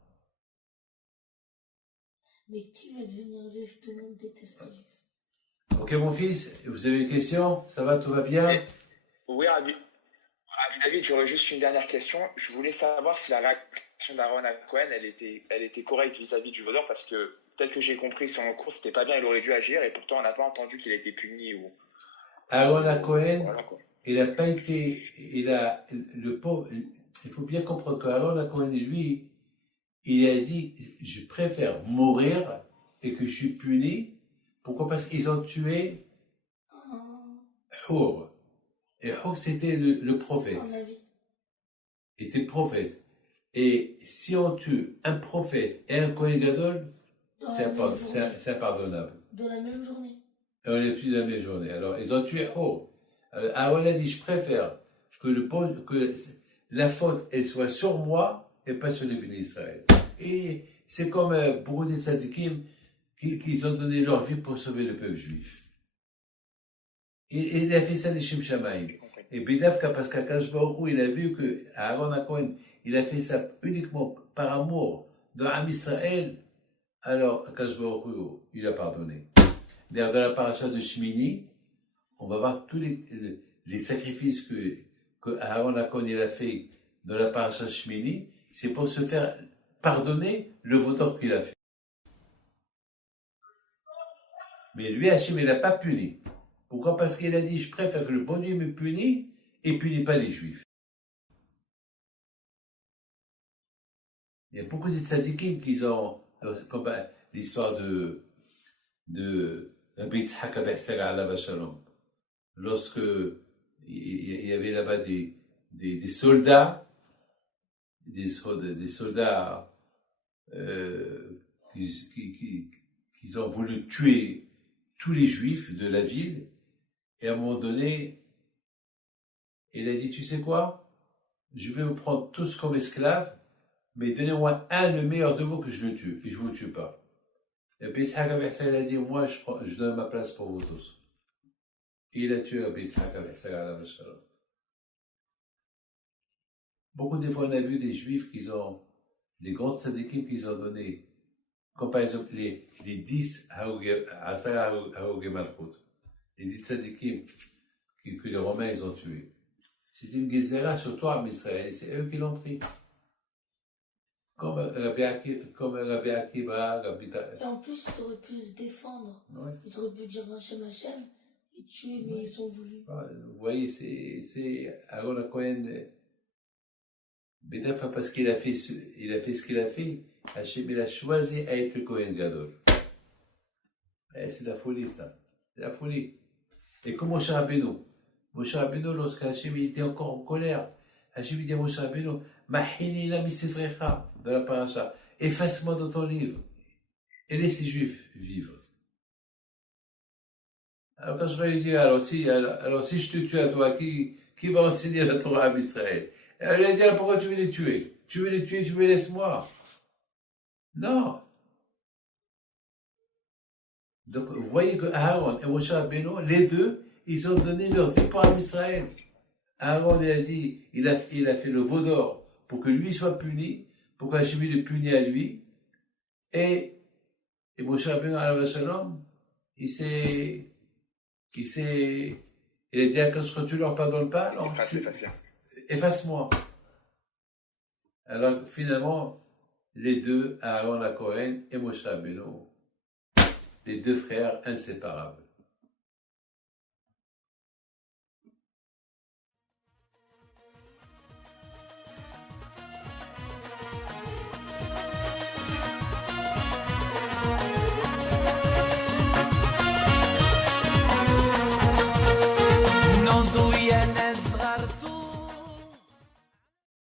Mais qui veut devenir juif? Tout le monde déteste les juifs. Ok, mon fils, vous avez une question? Ça va, tout va bien? Oui, Rabbi David, j'aurais juste une dernière question. Je voulais savoir si la réaction d'Aaron à Cohen, elle était correcte vis-à-vis du voleur, parce que, tel que j'ai compris son cours, c'était pas bien, il aurait dû agir, et pourtant on n'a pas entendu qu'il a été puni. Aaron à Cohen, Voilà, quoi. il n'a pas été, le pauvre, il faut bien comprendre qu'Aaron à Cohen, lui, il a dit, je préfère mourir et que je suis puni. Pourquoi? Parce qu'ils ont tué Hur. Et Hur, c'était le prophète. En avis. Il était prophète. Et si on tue un prophète et un Kohen Gadol, c'est impardonnable. Dans la même journée. Et on n'est plus dans la même journée. Alors, ils ont tué Hur. Aaron a dit, je préfère que la faute, elle soit sur moi et pas sur les bénis d'Israël. Et c'est comme beaucoup des tzadikim qui ont donné leur vie pour sauver le peuple juif. Et il a fait ça les Shem Shamaim. Et Bidavka, parce qu'Akash Baruch Hu, il a vu que Aaron Cohen, il a fait ça uniquement par amour de Am Israël, alors Akash Baruch Hu, il a pardonné. D'ailleurs, dans la paracha de Shmini, on va voir tous les sacrifices que Aaron Cohen, il a fait dans la paracha Shmini, c'est pour se faire pardonner le vaudor qu'il a fait. Mais lui, Hachem, il n'a pas puni. Pourquoi? Parce qu'il a dit, je préfère que le bon Dieu me punisse et punit pas les Juifs. Il y a beaucoup de tzadikim qui ont, comme l'histoire de Rabbi Yitzhak alav shalom. Lorsque il y avait là-bas des soldats, qui ont voulu tuer tous les Juifs de la ville. Et à un moment donné, il a dit, tu sais quoi? Je vais vous prendre tous comme esclaves, mais donnez-moi le meilleur de vous que je le tue, et je ne vous tue pas. Et puis Yitzhak avec ça, il a dit, moi, je donne ma place pour vous tous. Et il a tué Rabbi Yitzhak avec ça, beaucoup de fois, on a vu des Juifs qui ont, des grandes tzadikim qu'ils ont donné, comme par exemple les 10 Harogé Malchut. Les 10 tzadikim que les Romains ils ont tués. C'est une gezerah sur toi, Israël, c'est eux qui l'ont pris. Comme Rabbi Akiva, Et en plus, ils auraient pu se défendre. Ouais. Ils auraient pu dire Hachem et tuer, mais ils ont voulu. Vous voyez, c'est Aaron Cohen, Bédaf, parce qu'il a fait ce qu'il a fait, Hachem il a choisi à être le Cohen Gadol. C'est la folie, ça. C'est la folie. Et comme Moshe Rabbeinu, lorsque Hachem était encore en colère, Hachem dit à Moshe Rabbeinu, Mahinina misifrecha, dans la paracha, efface-moi dans ton livre, et laisse les Juifs vivre. Alors quand je vais lui dire, alors si je te tue à toi, qui va enseigner la Torah à Israël? Elle lui a dit, alors pourquoi tu veux les tuer? Tu veux les tuer, tu me laisses moi. Non. Donc, vous voyez que Aaron et Moshe Rabbeinu, les deux, ils ont donné leur vie pour Israël. Aaron, il a dit, il a fait le veau d'or pour que lui soit puni, pour qu'Hachem le punisse à lui. Et Moshe Rabbeinu, alav shalom, il a dit à quand tu leur pardonnes pas, alors efface-moi. Alors finalement, les deux, Aaron à Cohen et Moshe Rabbeinu, les deux frères inséparables.